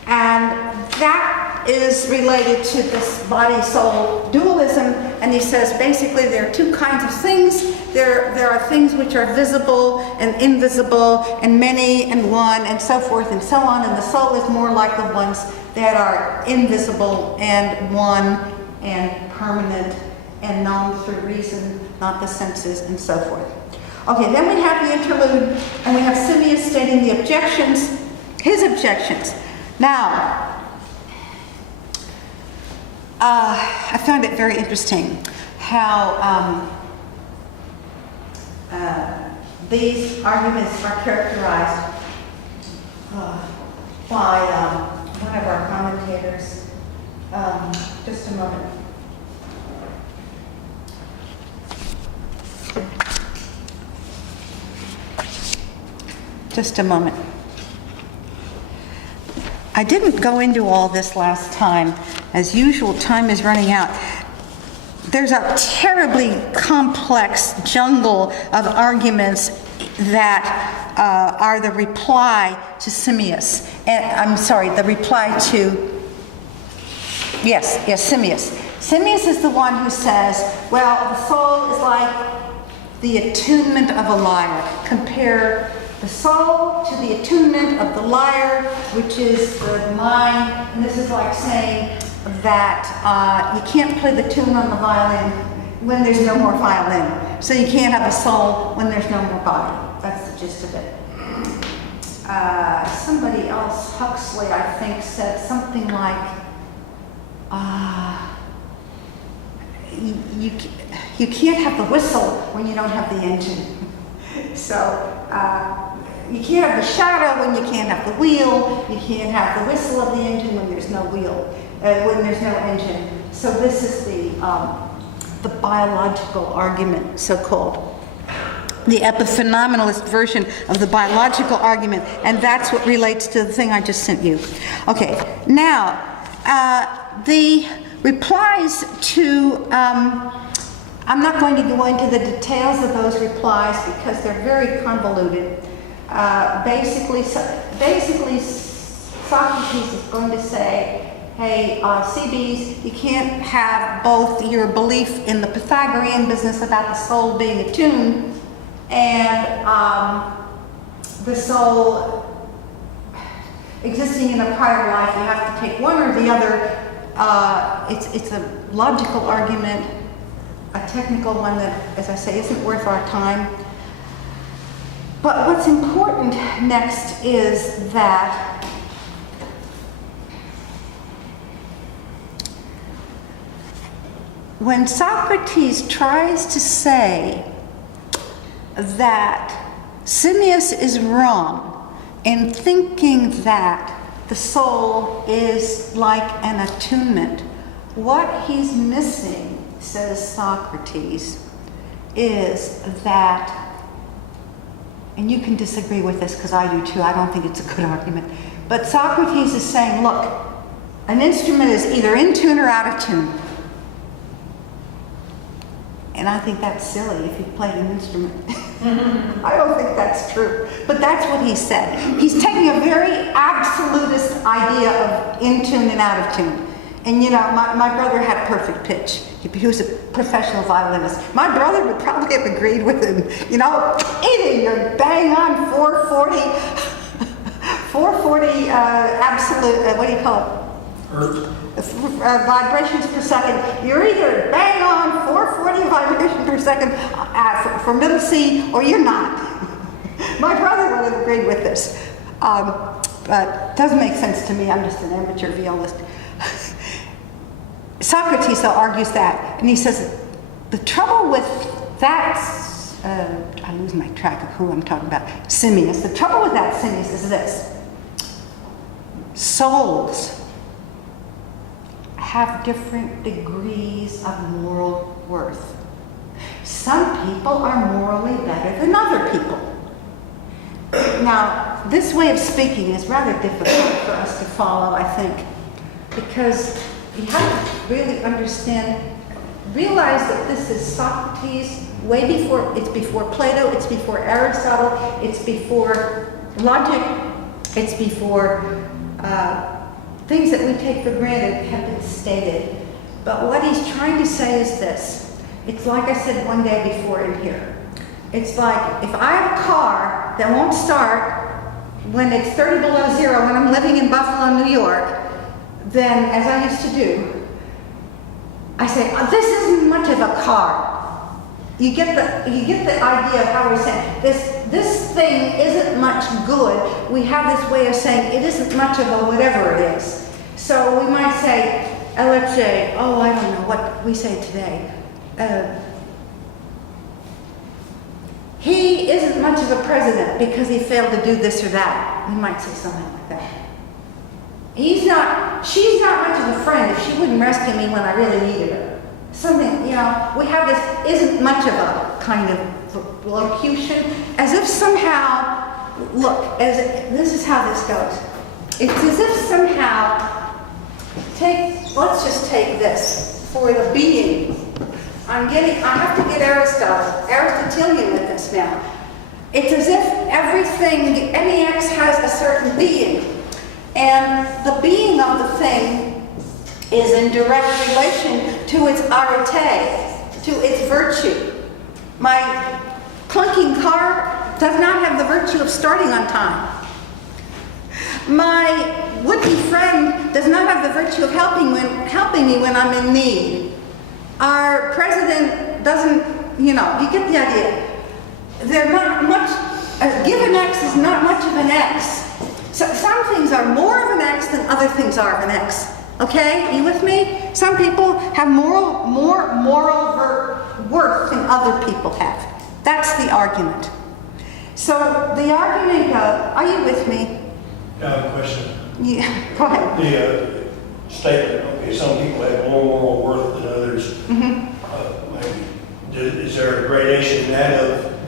And that is related to this body-soul dualism, and he says basically there are two kinds of things. There are things which are visible and invisible, and many and one, and so forth and so on, and the soul is more like the ones that are invisible and one and permanent and known through reason, not the senses, and so forth. Okay, then we have the interlude, and we have Simmias stating the objections, his objections. Now, I found it very interesting how these arguments are characterized by one of our commentators. Just a moment. Just a moment. I didn't go into all this last time. As usual, time is running out. There's a terribly complex jungle of arguments that are the reply to Simmias. And I'm sorry, the reply to, yes, Simmias. Simmias is the one who says, well, the soul is like the attunement of a lyre. Compare the soul to the attunement of the lyre, which is the mind. And this is like saying that you can't play the tune on the violin when there's no more violin. So you can't have a soul when there's no more body. That's the gist of it. Somebody else, Huxley, I think, said something like, you can't have the whistle when you don't have the engine. So you can't have the shadow when you can't have the wheel. You can't have the whistle of the engine when there's no wheel, when there's no engine. So this is the biological argument, so-called. The epiphenomenalist version of the biological argument, and that's what relates to the thing I just sent you. Okay, now, the replies to, I'm not going to go into the details of those replies because they're very convoluted. Basically, Socrates is going to say, hey, CBs, you can't have both your belief in the Pythagorean business about the soul being attuned and the soul existing in a prior life. You have to take one or the other. It's a logical argument, a technical one that, as I say, isn't worth our time. But what's important next is that when Socrates tries to say that Simmias is wrong in thinking that the soul is like an attunement, what he's missing, says Socrates, is that, and you can disagree with this because I do too, I don't think it's a good argument, but Socrates is saying, look, an instrument is either in tune or out of tune. And I think that's silly if you played an instrument. I don't think that's true. But that's what he said. He's taking a very absolutist idea of in tune and out of tune. And you know, my brother had perfect pitch. He was a professional violinist. My brother would probably have agreed with him. You know, eating your bang on 440, 440 absolute, what do you call it? Hertz. Vibrations per second. You're either bang on 440 vibrations per second for middle C, or you're not. My brother would have agreed with this, but it doesn't make sense to me. I'm just an amateur violist. Socrates though argues that, and he says the trouble with that. I lose my track of who I'm talking about. Simmias. The trouble with that Simmias is this: souls have different degrees of moral worth. Some people are morally better than other people. Now, this way of speaking is rather difficult for us to follow, I think, because you have to really realize that this is Socrates way before, it's before Plato, it's before Aristotle, it's before logic, it's before things that we take for granted have been stated. But what he's trying to say is this. It's like I said one day before in here. It's like if I have a car that won't start when it's 30 below zero when I'm living in Buffalo, New York, then, as I used to do, I say, oh, this isn't much of a car. You get the idea of how we're saying this thing isn't much good. We have this way of saying it isn't much of a whatever it is. So we might say, let's say, oh, I don't know what we say today. he isn't much of a president because he failed to do this or that. We might say something like that. She's not much of a friend if she wouldn't rescue me when I really needed her. Something, we have this isn't much of a kind of locution, as if somehow, look, this is how this goes. It's as if somehow, let's just take this for the being. I have to get Aristotelian with this now. It's as if everything, the NEX has a certain being. And the being of the thing is in direct relation to its arete, to its virtue. My clunking car does not have the virtue of starting on time. My would-be friend does not have the virtue of helping me when I'm in need. Our president doesn't, you get the idea. They're not much, a given X is not much of an X. So some things are more of an X than other things are of an X. Okay, you with me? Some people have more moral worth than other people have. That's the argument. So the argument are you with me? I have a question. Yeah, go ahead. The statement, okay, some people have more moral worth than others. Mm-hmm. Is there a gradation in that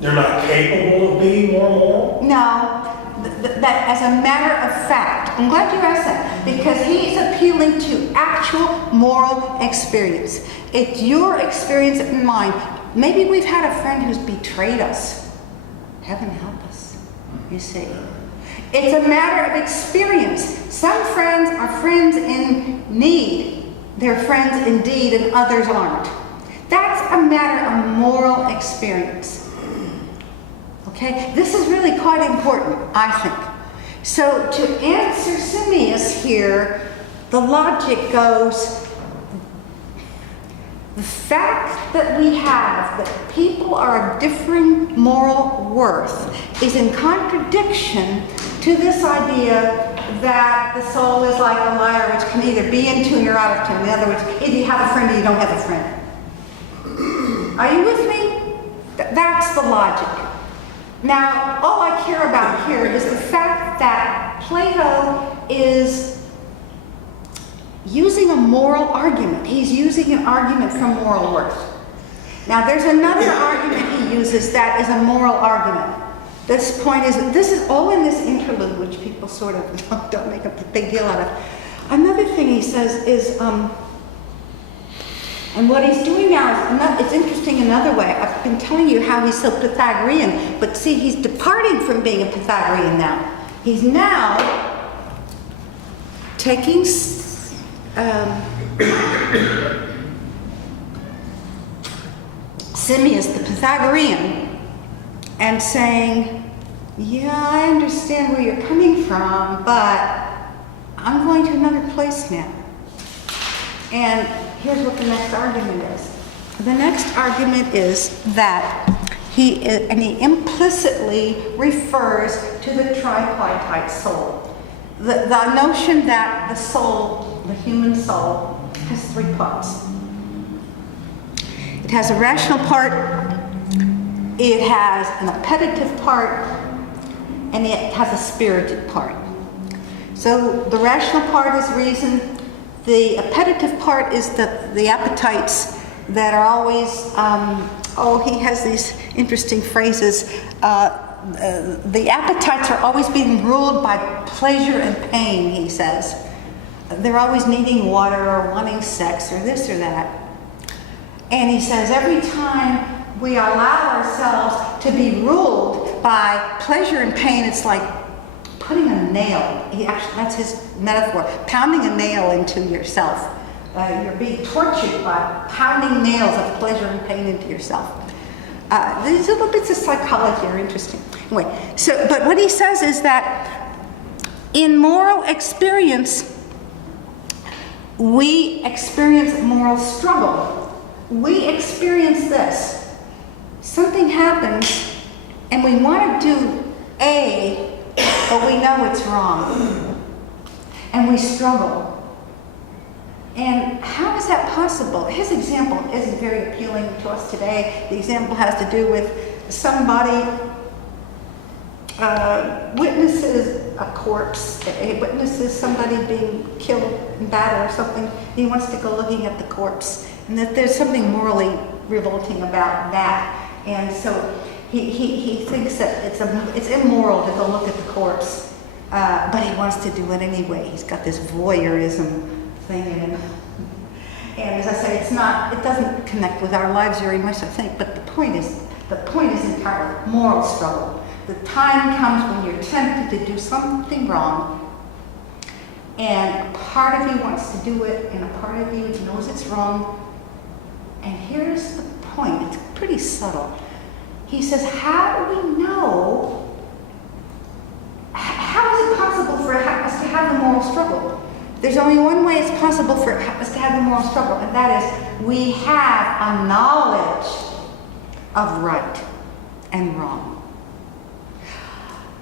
they're not capable of being more moral? No, that as a matter of fact, I'm glad you asked that, because he's appealing to actual moral experience. It's your experience and mine. Maybe we've had a friend who's betrayed us. Heaven help us, you see. It's a matter of experience. Some friends are friends in need. They're friends indeed, and others aren't. That's a matter of moral experience. Okay, this is really quite important, I think. So to answer Simmias here, the logic goes, the fact that we have that people are of differing moral worth is in contradiction to this idea that the soul is like a lyre which can either be in tune or out of tune. In other words, either you have a friend or you don't have a friend. Are you with me? That's the logic. Now, all I care about here is the fact that Plato is using a moral argument. He's using an argument from moral worth. Now, there's another argument he uses that is a moral argument. This is all in this interlude, which people sort of don't make a big deal out of. Another thing he says is, and what he's doing now is, it's interesting another way. I've been telling you how he's so Pythagorean, but see, he's departing from being a Pythagorean now. He's now taking Simmias, the Pythagorean, and saying, yeah, I understand where you're coming from, but I'm going to another place now. And here's what the next argument is. The next argument is that he implicitly refers to the tripartite soul. The notion that the soul, the human soul, has three parts. It has a rational part, it has an appetitive part, and it has a spirited part. So the rational part is reason. The appetitive part is the appetites that are always, he has these interesting phrases. The appetites are always being ruled by pleasure and pain, he says. They're always needing water or wanting sex or this or that. And he says every time we allow ourselves to be ruled by pleasure and pain, it's like putting a nail, that's his metaphor, pounding a nail into yourself. You're being tortured by pounding nails of pleasure and pain into yourself. These little bits of psychology are interesting. Anyway, but what he says is that in moral experience, we experience moral struggle. We experience this. Something happens and we want to do A, but we know it's wrong. And we struggle. And how is that possible? His example isn't very appealing to us today. The example has to do with somebody witnesses a corpse, witnesses somebody being killed in battle or something. He wants to go looking at the corpse, and that there's something morally revolting about that. And so he thinks that it's immoral to go look at the corpse, but he wants to do it anyway. He's got this voyeurism thing in him. And as I say, it doesn't connect with our lives very much, I think, but the point is entirely moral struggle. The time comes when you're tempted to do something wrong, and a part of you wants to do it, and a part of you knows it's wrong. And here's the point, it's pretty subtle. He says, how do we know, how is it possible for us to have the moral struggle? There's only one way it's possible for us to have the moral struggle, and that is we have a knowledge of right and wrong.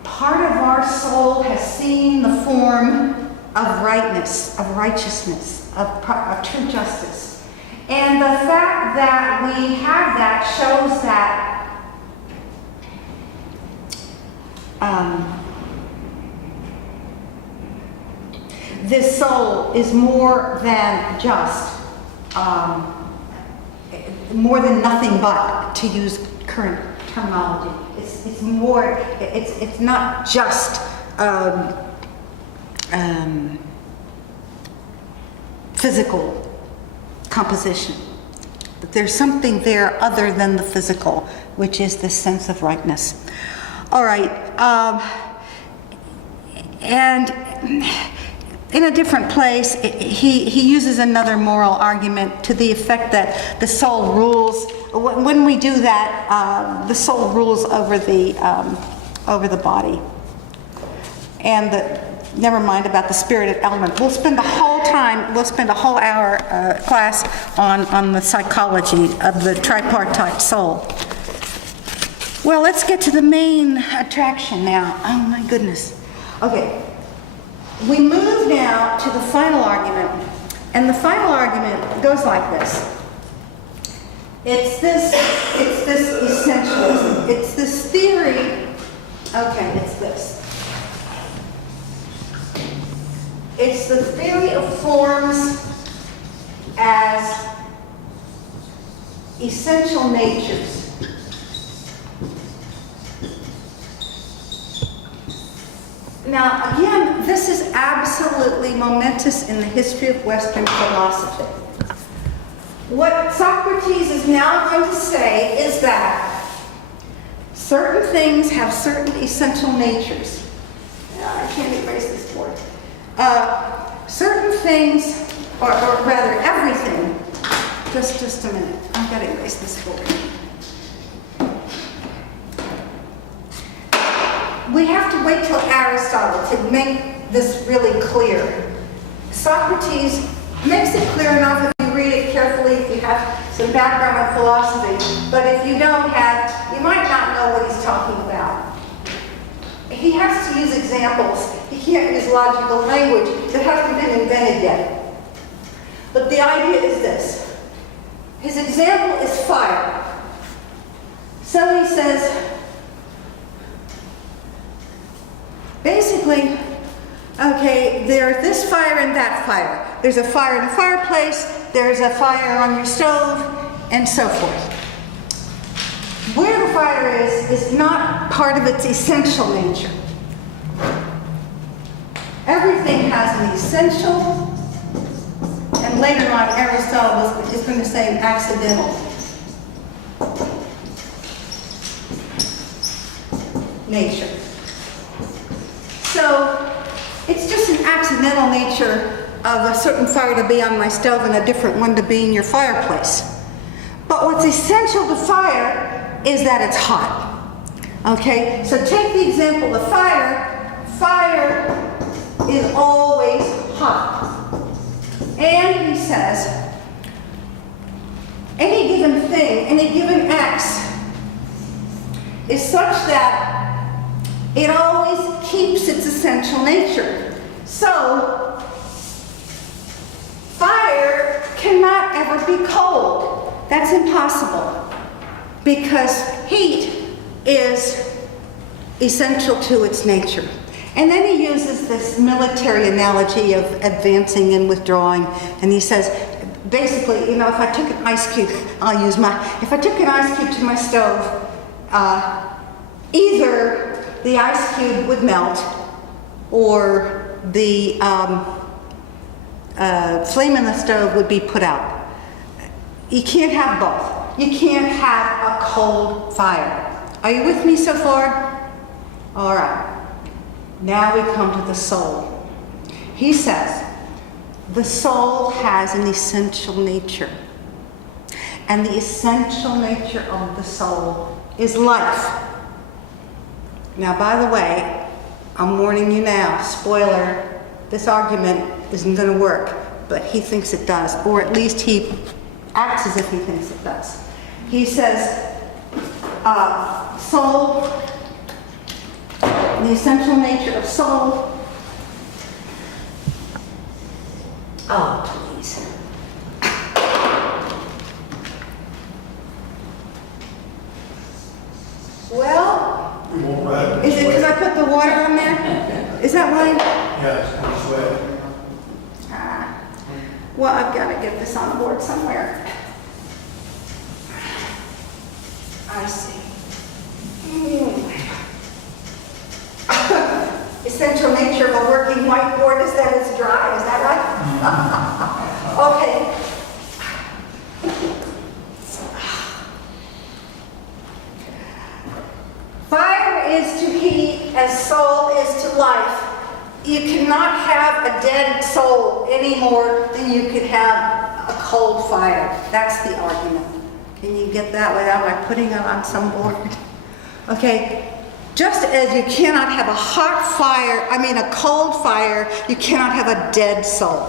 Part of our soul has seen the form of rightness, of righteousness, of true justice. And the fact that we have that shows that this soul is more than just, more than nothing but, to use current terminology. It's more, it's not just physical composition. But there's something there other than the physical, which is this sense of rightness. All right, and in a different place, he uses another moral argument to the effect that the soul rules. When we do that, the soul rules over the body. And never mind about the spirited element. We'll spend a whole hour class on the psychology of the tripartite soul. Well, let's get to the main attraction now. Oh my goodness. Okay. We move now to the final argument, and the final argument goes like this. It's this essentialism. It's this theory. Okay, it's this. It's the theory of forms as essential natures. Now, again, this is absolutely momentous in the history of Western philosophy. What Socrates is now going to say is that certain things have certain essential natures. I can't erase this board. Certain things, or rather everything, just a minute. I've got to erase this board. We have to wait till Aristotle to make this really clear. Socrates makes it clear enough if you read it carefully, if you have some background in philosophy, but if you don't have, you might not know what he's talking about. He has to use examples. He can't use logical language that hasn't been invented yet. But the idea is this. His example is fire. So he says, basically, okay, there's this fire and that fire. There's a fire in the fireplace, there's a fire on your stove, and so forth. Where the fire is not part of its essential nature. Everything has an essential, and later on Aristotle is going to say an accidental nature. So it's just an accidental nature of a certain fire to be on my stove and a different one to be in your fireplace. But what's essential to fire is that it's hot. Okay, so take the example of fire. Fire is always hot. And he says, any given thing, any given X is such that it always keeps its essential nature. So, fire cannot ever be cold. That's impossible because heat is essential to its nature. And then he uses this military analogy of advancing and withdrawing, and he says, basically, you know, if I took an ice cube, if I took an ice cube to my stove, either the ice cube would melt or the flame in the stove would be put out. You can't have both. You can't have a cold fire. Are you with me so far? All right. Now we come to the soul. He says, the soul has an essential nature. And the essential nature of the soul is life. Now, by the way, I'm warning you now, spoiler, this argument isn't going to work, but he thinks it does, or at least he acts as if he thinks it does. He says, soul, the essential nature of soul. Oh, please. Well, We won't ride. is it because I put the water on there? Is that why? Yeah, it's gonna sweat. Well, I've got to get this on the board somewhere. I see. Essential nature of a working whiteboard is that it's dry, is that right? Okay. Fire is to heat as soul is to life. You cannot have a dead soul any more than you could have a cold fire. That's the argument. Can you get that without my putting it on some board? Okay. Just as you cannot have a cold fire, you cannot have a dead soul.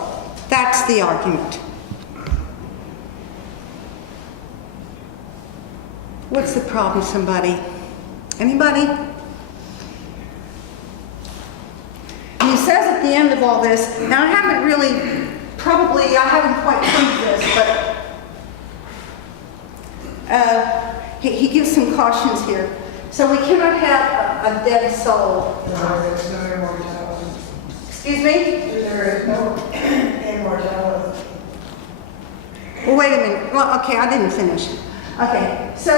That's the argument. What's the problem, somebody? Anybody? And he says at the end of all this, now I haven't quite proved this, but he gives some cautions here. So we cannot have a dead soul. No, there's no immortality. Excuse me? There is no immortality. Well, wait a minute. Well, okay, I didn't finish. Okay, so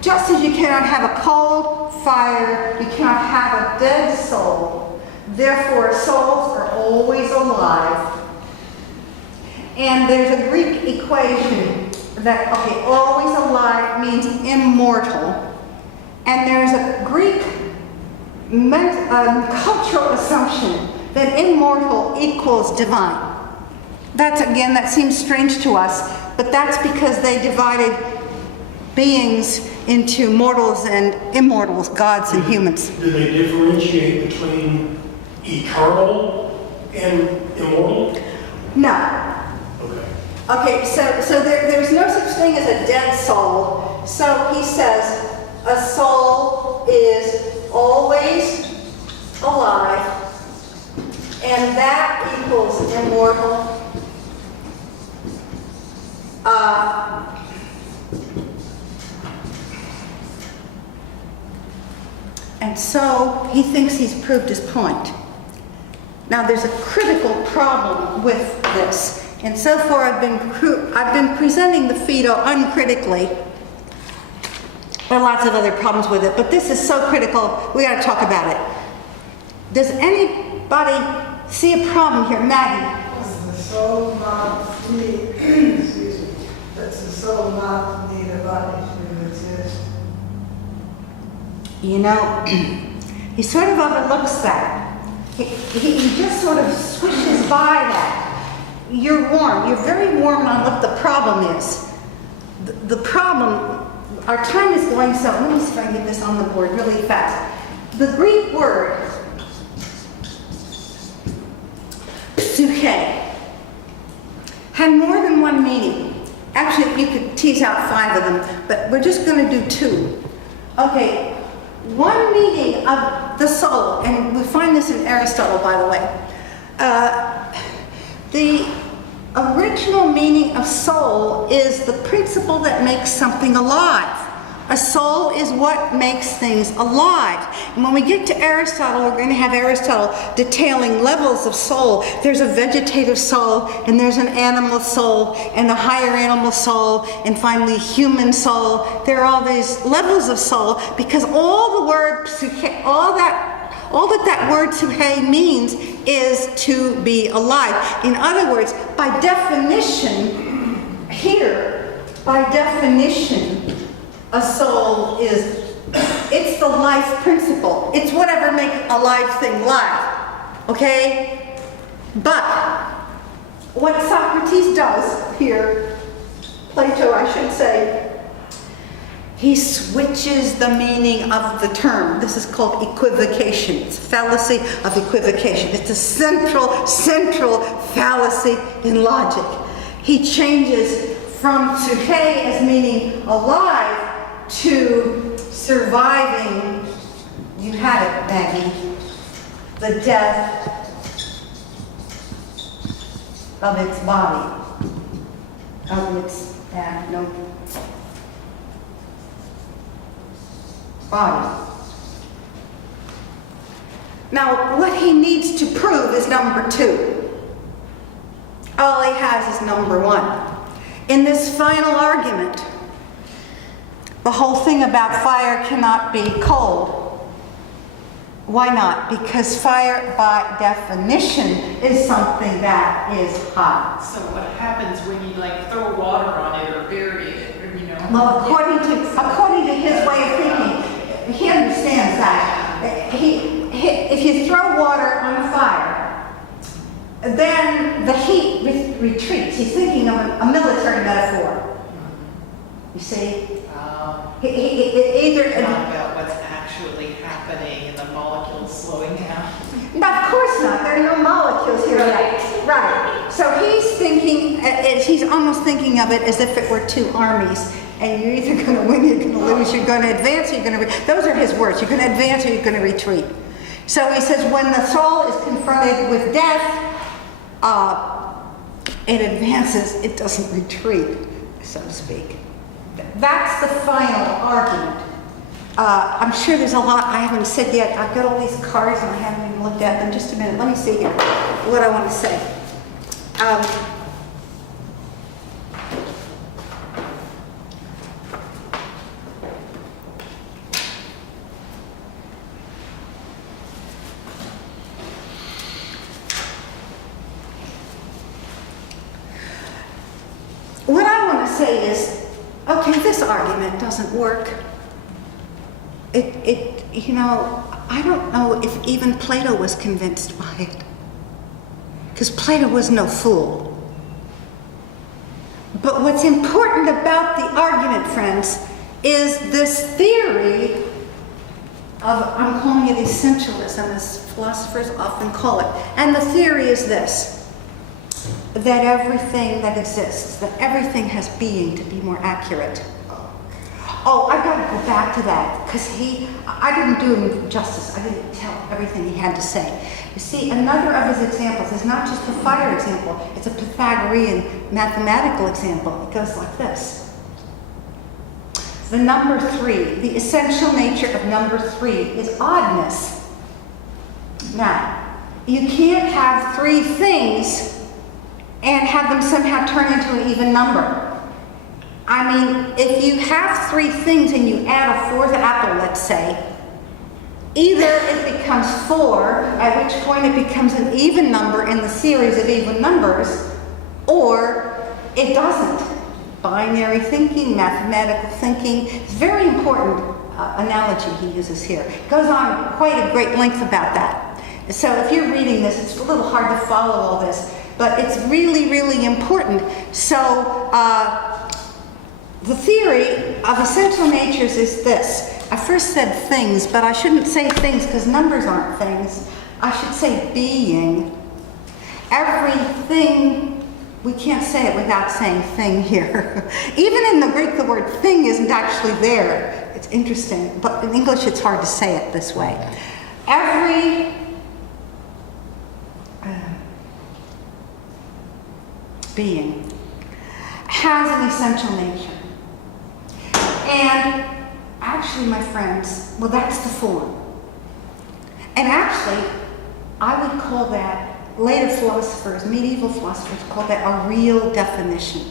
just as you cannot have a cold fire, you cannot have a dead soul. Therefore, souls are always alive. And there's a Greek equation that, always alive means immortal. And there's a Greek cultural assumption that immortal equals divine. That seems strange to us, but that's because they divided beings into mortals and immortals, gods and humans. Do they differentiate between eternal and immortal? No. Okay. Okay, so there's no such thing as a dead soul. So he says a soul is always alive, and that equals immortal. And so he thinks he's proved his point. Now there's a critical problem with this. And so far I've been presenting the Phaedo uncritically. There are lots of other problems with it, but this is so critical, we gotta talk about it. Does anybody see a problem here? Maggie? Does the soul not need, excuse me, does the soul not need a body to exist? You know, he sort of overlooks that. He just sort of swishes by that. You're warm. You're very warm on what the problem is. The problem, our time is going, so let me see if I can get this on the board really fast. The Greek word, psyche, had more than one meaning. Actually, you could tease out 5 of them, but we're just going to do 2. Okay, one meaning of the soul, and we find this in Aristotle, by the way. original meaning of soul is the principle that makes something alive. A soul is what makes things alive. And when we get to Aristotle, we're going to have Aristotle detailing levels of soul. There's a vegetative soul, and there's an animal soul, and a higher animal soul, and finally human soul. There are all these levels of soul because all the word psyche, all that word psyche means is to be alive. In other words, by definition, a soul is, it's the life principle. It's whatever makes a live thing live, okay? But what Socrates does here, Plato I should say, he switches the meaning of the term. This is called equivocation. It's a fallacy of equivocation. It's a central fallacy in logic. He changes from psyche as meaning alive to surviving, you had it, Maggie, the death of its body, of its body. Now, what he needs to prove is number 2. All he has is number 1. In this final argument, the whole thing about fire cannot be cold. Why not? Because fire, by definition, is something that is hot. So what happens when you like throw water on it or bury it, or, you know? Well, according to his way of thinking, he understands that. If you throw water on a fire, then the heat retreats. He's thinking of a military metaphor. You see? Either Not about what's actually happening and the molecules slowing down. No, of course not. There are no molecules here yet. Right. So he's thinking, he's almost thinking of it as if it were two armies. And you're either going to win, you're going to lose, you're going to advance, or you're going to... Those are his words. You're going to advance or you're going to retreat. So he says when the soul is confronted with death, it advances, it doesn't retreat, so to speak. That's the final argument. I'm sure there's a lot I haven't said yet. I've got all these cards and I haven't even looked at them. Just a minute. Let me see here what I want to say. What I want to say is, okay, this argument doesn't work. You know, I don't know if even Plato was convinced by it. Because Plato was no fool. But what's important about the argument, friends, is this theory of, I'm calling it essentialism, as philosophers often call it. And the theory is this, that everything that exists, that everything has being, to be more accurate. Oh, I've got to go back to that, because I didn't do him justice. I didn't tell everything he had to say. You see, another of his examples is not just a fire example, it's a Pythagorean mathematical example. It goes like this. The number 3, the essential nature of number 3 is oddness. Now, you can't have 3 things and have them somehow turn into an even number. I mean, if you have 3 things and you add a 4th apple, let's say, either it becomes 4, at which point it becomes an even number in the series of even numbers, or it doesn't. Binary thinking, mathematical thinking, it's a very important analogy he uses here. It goes on quite a great length about that. So if you're reading this, it's a little hard to follow all this, but it's really, really important. So, the theory of essential natures is this. I first said things, but I shouldn't say things because numbers aren't things. I should say being. Everything, we can't say it without saying thing here. Even in the Greek, the word thing isn't actually there. It's interesting, but in English it's hard to say it this way. being, has an essential nature. And actually, my friends, well, that's the form. And actually, I would call that, later philosophers, medieval philosophers, call that a real definition.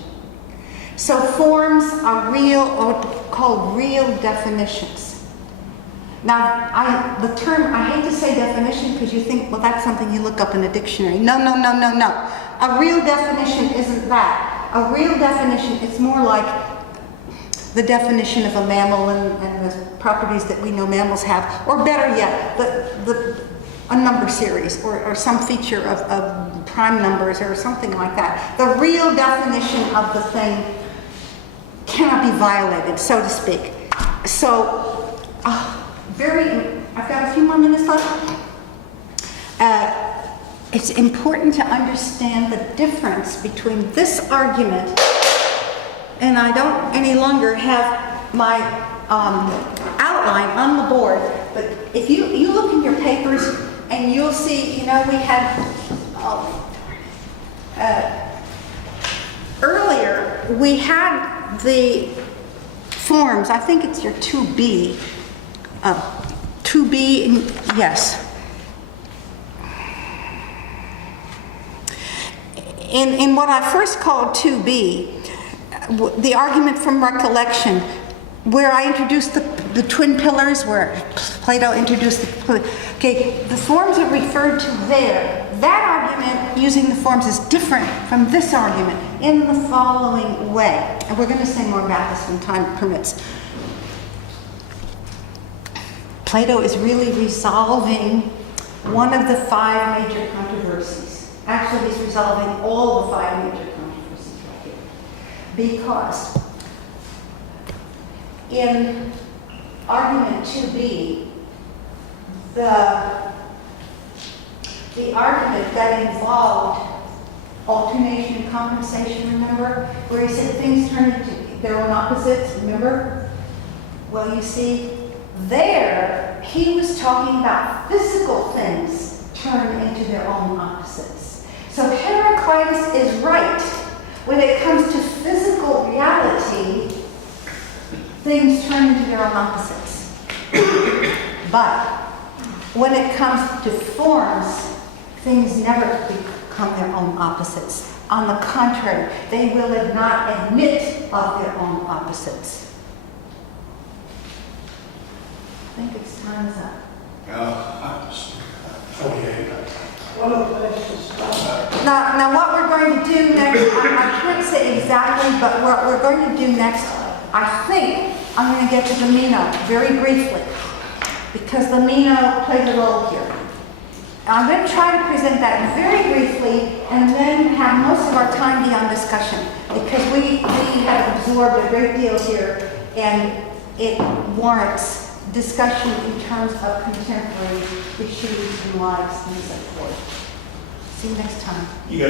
So forms are real, or called real definitions. Now, the term, I hate to say definition because you think, well, that's something you look up in a dictionary. No, no, no, no, no. A real definition isn't that. A real definition is more like the definition of a mammal and the properties that we know mammals have, or better yet, a number series or some feature of prime numbers or something like that. The real definition of the thing cannot be violated, so to speak. So, I've got a few more minutes left. It's important to understand the difference between this argument, and I don't any longer have my outline on the board, but if you look in your papers and you'll see, we had earlier, we had the forms, I think it's your 2B, 2B, yes. In what I first called 2B, the argument from recollection, where I introduced the twin pillars, where Plato introduced the forms are referred to there. That argument using the forms is different from this argument in the following way. And we're going to say more about this when time permits. Plato is really resolving one of the 5 major controversies. Actually, he's resolving all the 5 major controversies right here. Because in argument 2B, the argument that involved alternation and compensation, remember? Where he said things turn into their own opposites, remember? Well, you see, there, he was talking about physical things turn into their own opposites. So Heraclitus is right. When it comes to physical reality, things turn into their own opposites. But when it comes to forms, things never become their own opposites. On the contrary, they will not admit of their own opposites. I think it's time's up. 48. What a place to start. Now what we're going to do next, I can't say exactly, but what we're going to do next, I think I'm going to get to the Meno very briefly, because the Meno plays a role here. I'm going to try to present that very briefly and then have most of our time be on discussion, because we have absorbed a great deal here and it warrants discussion in terms of contemporary issues and lives and so forth. See you next time. You got